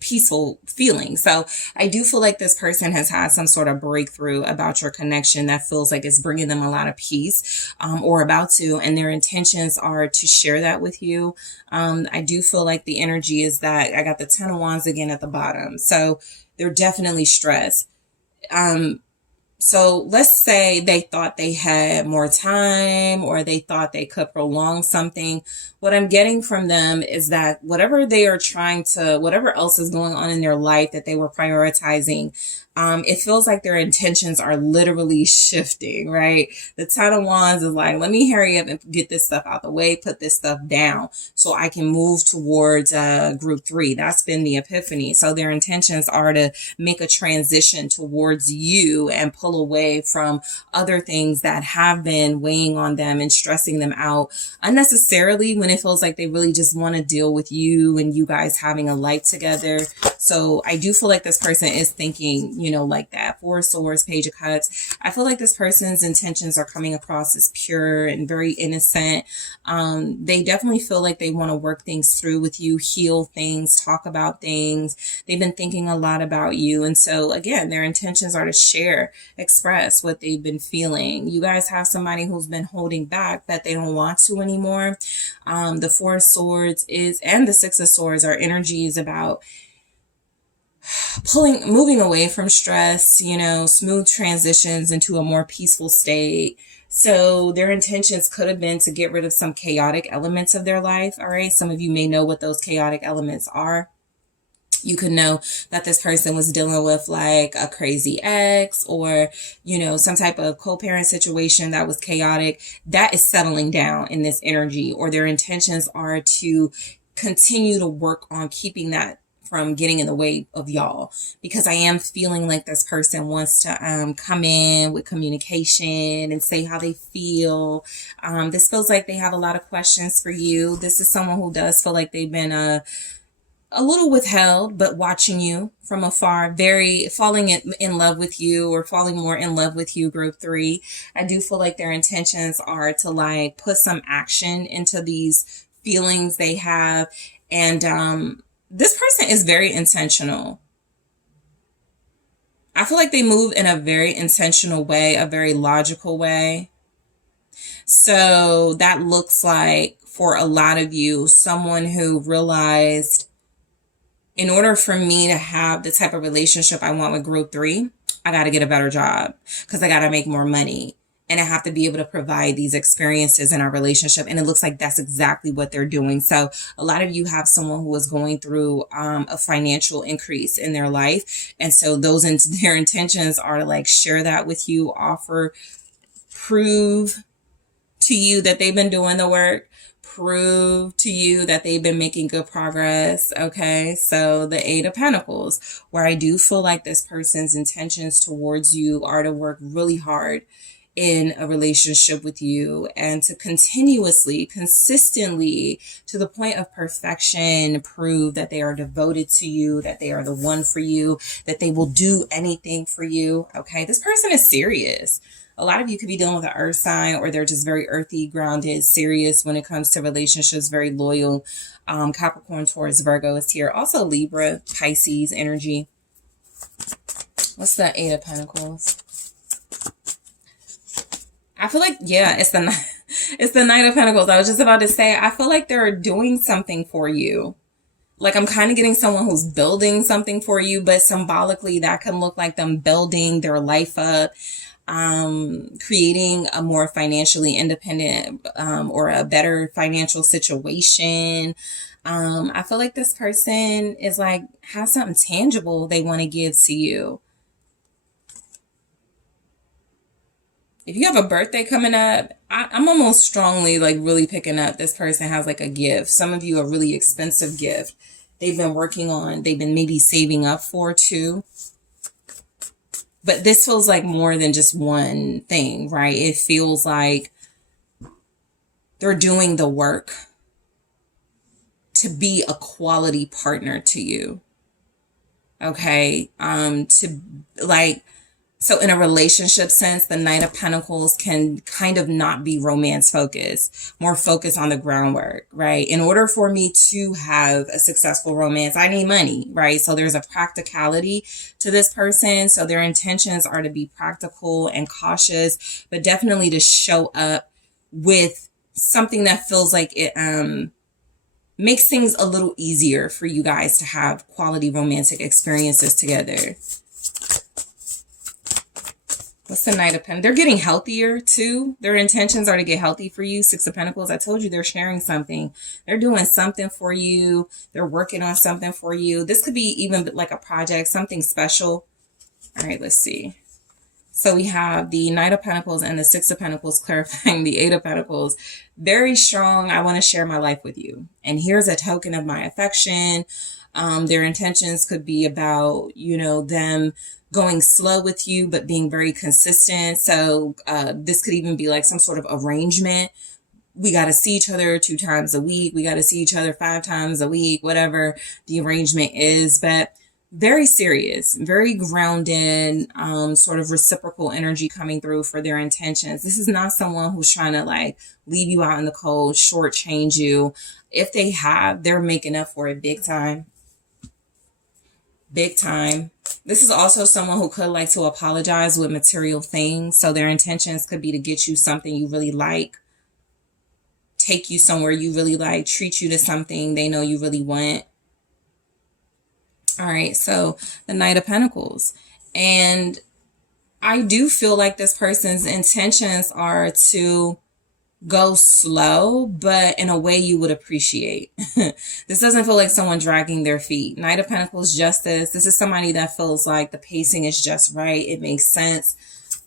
peaceful feeling. So I do feel like this person has had some sort of breakthrough about your connection that feels like it's bringing them a lot of peace, or about to, and their intentions are to share that with you. I do feel like the energy is that I got the Ten of Wands again at the bottom. So they're definitely stressed. So let's say they thought they had more time, or they thought they could prolong something. What I'm getting from them is that whatever they are trying to, whatever else is going on in their life that they were prioritizing, it feels like their intentions are literally shifting, right? The Ten of Wands is like, let me hurry up and get this stuff out the way, put this stuff down so I can move towards group 3. That's been the epiphany. So their intentions are to make a transition towards you and pull away from other things that have been weighing on them and stressing them out unnecessarily, when it feels like they really just want to deal with you and you guys having a life together. So I do feel like this person is thinking, you know, like that. Four of Swords, Page of Cups. I feel like this person's intentions are coming across as pure and very innocent. They definitely feel like they want to work things through with you, heal things, talk about things. They've been thinking a lot about you. And so again, their intentions are to share, express what they've been feeling. You guys have somebody who's been holding back that they don't want to anymore. The Four of Swords is, and the Six of Swords are energies about moving away from stress, you know, smooth transitions into a more peaceful state. So their intentions could have been to get rid of some chaotic elements of their life. All right. Some of you may know what those chaotic elements are. You could know that this person was dealing with like a crazy ex, or, you know, some type of co-parent situation that was chaotic. That is settling down in this energy, or their intentions are to continue to work on keeping that from getting in the way of y'all, because I am feeling like this person wants to come in with communication and say how they feel. This feels like they have a lot of questions for you. This is someone who does feel like they've been a little withheld, but watching you from afar, very falling in love with you, or falling more in love with you, group 3. I do feel like their intentions are to like put some action into these feelings they have. And this person is very intentional. I feel like they move in a very intentional way, a very logical way. So that looks like, for a lot of you, someone who realized, in order for me to have the type of relationship I want with group 3, I got to get a better job, because I got to make more money. And I have to be able to provide these experiences in our relationship. And it looks like that's exactly what they're doing. So a lot of you have someone who is going through a financial increase in their life. And so their intentions are to like share that with you, offer, prove to you that they've been doing the work, prove to you that they've been making good progress. Okay. So the Eight of Pentacles, where I do feel like this person's intentions towards you are to work really hard in a relationship with you, and to continuously, consistently, to the point of perfection, prove that they are devoted to you, that they are the one for you, that they will do anything for you. Okay. This person is serious. A lot of you could be dealing with an earth sign, or they're just very earthy, grounded, serious when it comes to relationships, very loyal. Capricorn, Taurus, Virgo is here. Also Libra, Pisces energy. What's the Eight of Pentacles? I feel like, yeah, it's the Knight of Pentacles. I was just about to say, I feel like they're doing something for you. Like, I'm kind of getting someone who's building something for you, but symbolically that can look like them building their life up, creating a more financially independent, or a better financial situation. I feel like this person is like, has something tangible they want to give to you. If you have a birthday coming up, I'm almost strongly like really picking up this person has like a gift. Some of you a really expensive gift they've been working on, they've been maybe saving up for too. But this feels like more than just one thing, right? It feels like they're doing the work to be a quality partner to you. Okay. So in a relationship sense, the Knight of Pentacles can kind of not be romance focused, more focused on the groundwork, right? In order for me to have a successful romance, I need money, right? So there's a practicality to this person. So their intentions are to be practical and cautious, but definitely to show up with something that feels like it makes things a little easier for you guys to have quality romantic experiences together. What's the Knight of Pentacles? They're getting healthier too. Their intentions are to get healthy for you. Six of Pentacles. I told you they're sharing something. They're doing something for you. They're working on something for you. This could be even like a project, something special. All right, let's see. So we have the Knight of Pentacles and the Six of Pentacles clarifying the Eight of Pentacles. Very strong. I want to share my life with you. And here's a token of my affection. Their intentions could be about, them going slow with you, but being very consistent. So this could even be like some sort of arrangement. We got to see each other 2 times a week. We got to see each other 5 times a week, whatever the arrangement is. But very serious, very grounded, sort of reciprocal energy coming through for their intentions. This is not someone who's trying to like leave you out in the cold, shortchange you. If they have, they're making up for it big time. Big time. This is also someone who could like to apologize with material things. So their intentions could be to get you something you really like, take you somewhere you really like, treat you to something they know you really want. All right, so the Knight of Pentacles. And I do feel like this person's intentions are to go slow, but in a way you would appreciate. This doesn't feel like someone dragging their feet. Knight of Pentacles, Justice. This is somebody that feels like the pacing is just right. It makes sense.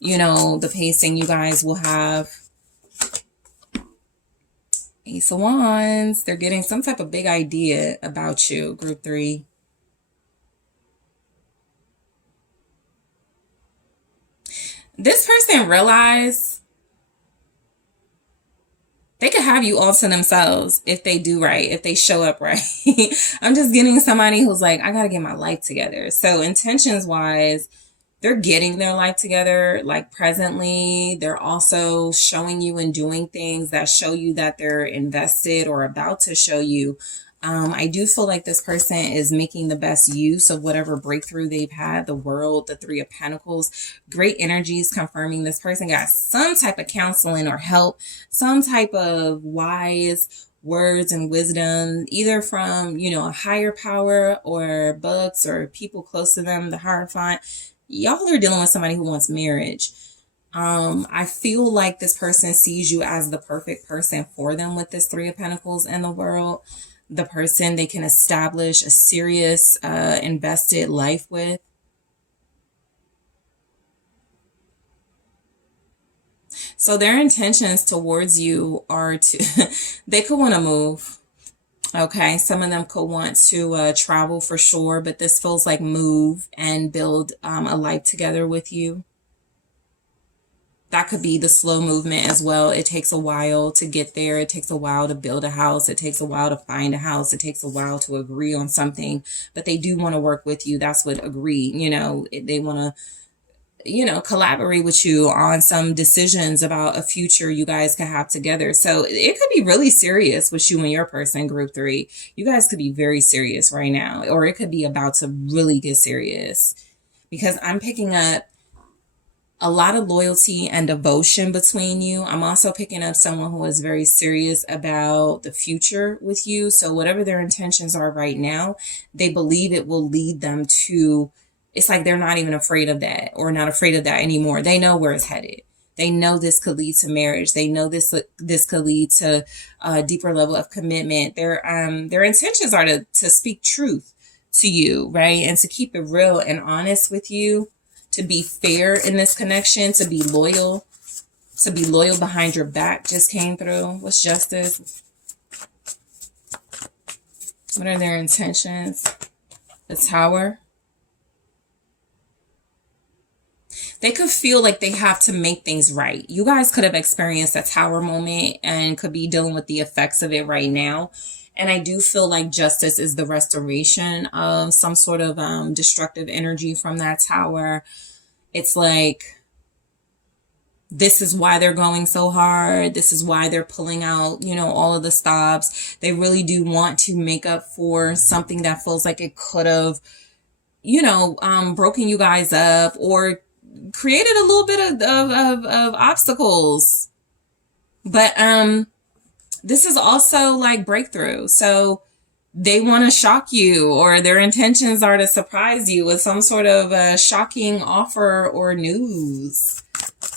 The pacing you guys will have. Ace of Wands. They're getting some type of big idea about you, group 3. This person realized they could have you all to themselves if they do right, if they show up right. I'm just getting somebody who's like, I got to get my life together. So intentions wise, they're getting their life together like presently. They're also showing you and doing things that show you that they're invested or about to show you. I do feel like this person is making the best use of whatever breakthrough they've had. The World, the Three of Pentacles, great energies confirming this person got some type of counseling or help, some type of wise words and wisdom, either from, a higher power or books or people close to them, the Hierophant. Y'all are dealing with somebody who wants marriage. I feel like this person sees you as the perfect person for them with this Three of Pentacles and the World. The person they can establish a serious, invested life with. So their intentions towards you are to, they could want to move. Okay. Some of them could want to travel for sure, but this feels like move and build a life together with you. That could be the slow movement as well. It takes a while to get there. It takes a while to build a house. It takes a while to find a house. It takes a while to agree on something, but they do want to work with you. That's what agree, they want to, collaborate with you on some decisions about a future you guys can have together. So it could be really serious with you and your person, group 3. You guys could be very serious right now, or it could be about to really get serious, because I'm picking up a lot of loyalty and devotion between you. I'm also picking up someone who is very serious about the future with you. So whatever their intentions are right now, they believe it will lead them to, it's like they're not even afraid of that, or not afraid of that anymore. They know where it's headed. They know this could lead to marriage. They know this could lead to a deeper level of commitment. Their intentions are to speak truth to you, right? And to keep it real and honest with you. To be fair in this connection, to be loyal behind your back just came through. What's Justice? What are their intentions? The Tower. They could feel like they have to make things right. You guys could have experienced a Tower moment and could be dealing with the effects of it right now. And I do feel like justice is the restoration of some sort of destructive energy from that Tower. It's like, this is why they're going so hard. This is why they're pulling out, you know, all of the stops. They really do want to make up for something that feels like it could have, you know, broken you guys up or created a little bit of obstacles. But this is also like breakthrough. So they want to shock you, or their intentions are to surprise you with some sort of shocking offer or news.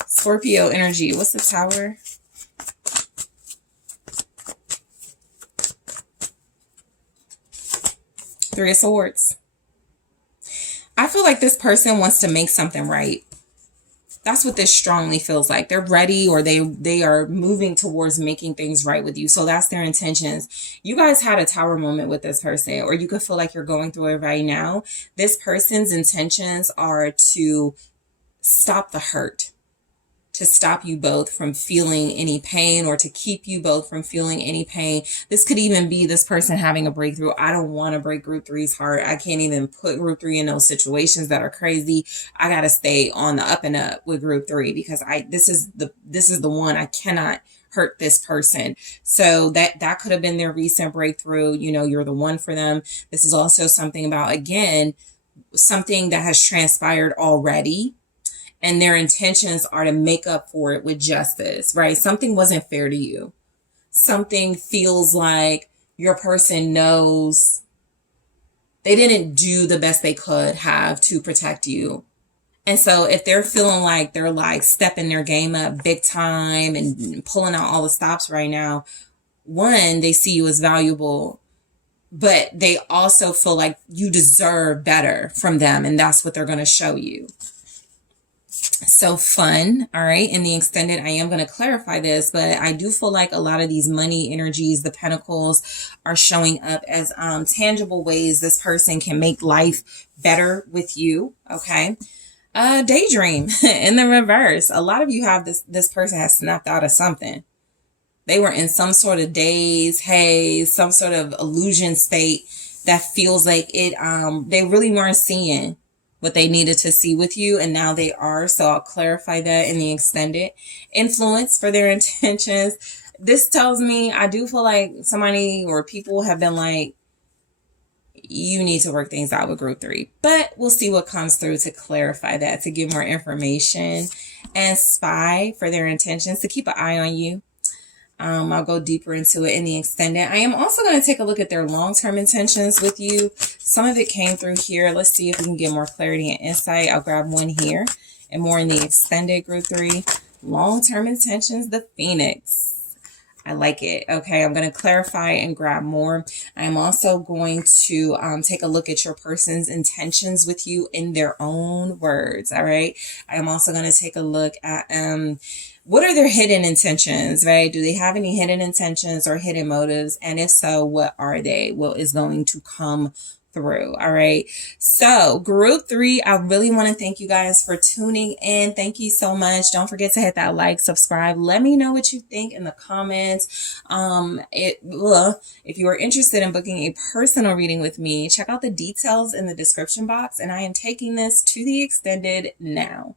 Scorpio energy. What's the Tower? Three of Swords. I feel like this person wants to make something right. That's what this strongly feels like. They're ready, or they are moving towards making things right with you. So that's their intentions. You guys had a Tower moment with this person, or you could feel like you're going through it right now. This person's intentions are to stop the hurt, to stop you both from feeling any pain, or to keep you both from feeling any pain. This could even be this person having a breakthrough. I don't want to break group three's heart. I can't even put group three in those situations that are crazy. I got to stay on the up and up with group three, because this is the one. I cannot hurt this person. So that could have been their recent breakthrough. You know, you're the one for them. This is also something about, again, something that has transpired already. And their intentions are to make up for it with justice, right? Something wasn't fair to you. Something feels like your person knows they didn't do the best they could have to protect you. And so if they're feeling like they're like stepping their game up big time and pulling out all the stops right now, one, they see you as valuable, but they also feel like you deserve better from them. And that's what they're going to show you. So fun. All right. In the extended, I am going to clarify this, but I do feel like a lot of these money energies, the pentacles, are showing up as tangible ways this person can make life better with you. Okay. Daydream in the reverse. A lot of you have this person has snapped out of something. They were in some sort of daze, haze, some sort of illusion state that feels like it, they really weren't seeing what they needed to see with you, and now they are. So I'll clarify that in the extended. Influence for their intentions. This tells me, I do feel like somebody or people have been like, you need to work things out with group three, but we'll see what comes through to clarify that, to give more information. And spy for their intentions, to keep an eye on you. I'll go deeper into it in the extended. I am also going to take a look at their long-term intentions with you. Some of it came through here. Let's see if we can get more clarity and insight. I'll grab one here and more in the extended group three. Long-term intentions, the Phoenix. I like it. Okay, I'm going to clarify and grab more. I'm also going to take a look at your person's intentions with you in their own words. All right. I am also going to take a look at what are their hidden intentions, right? Do they have any hidden intentions or hidden motives? And if so, what are they? What is going to come through? All right. So group three, I really want to thank you guys for tuning in. Thank you so much. Don't forget to hit that like, subscribe. Let me know what you think in the comments. If you are interested in booking a personal reading with me, check out the details in the description box. And I am taking this to the extended now.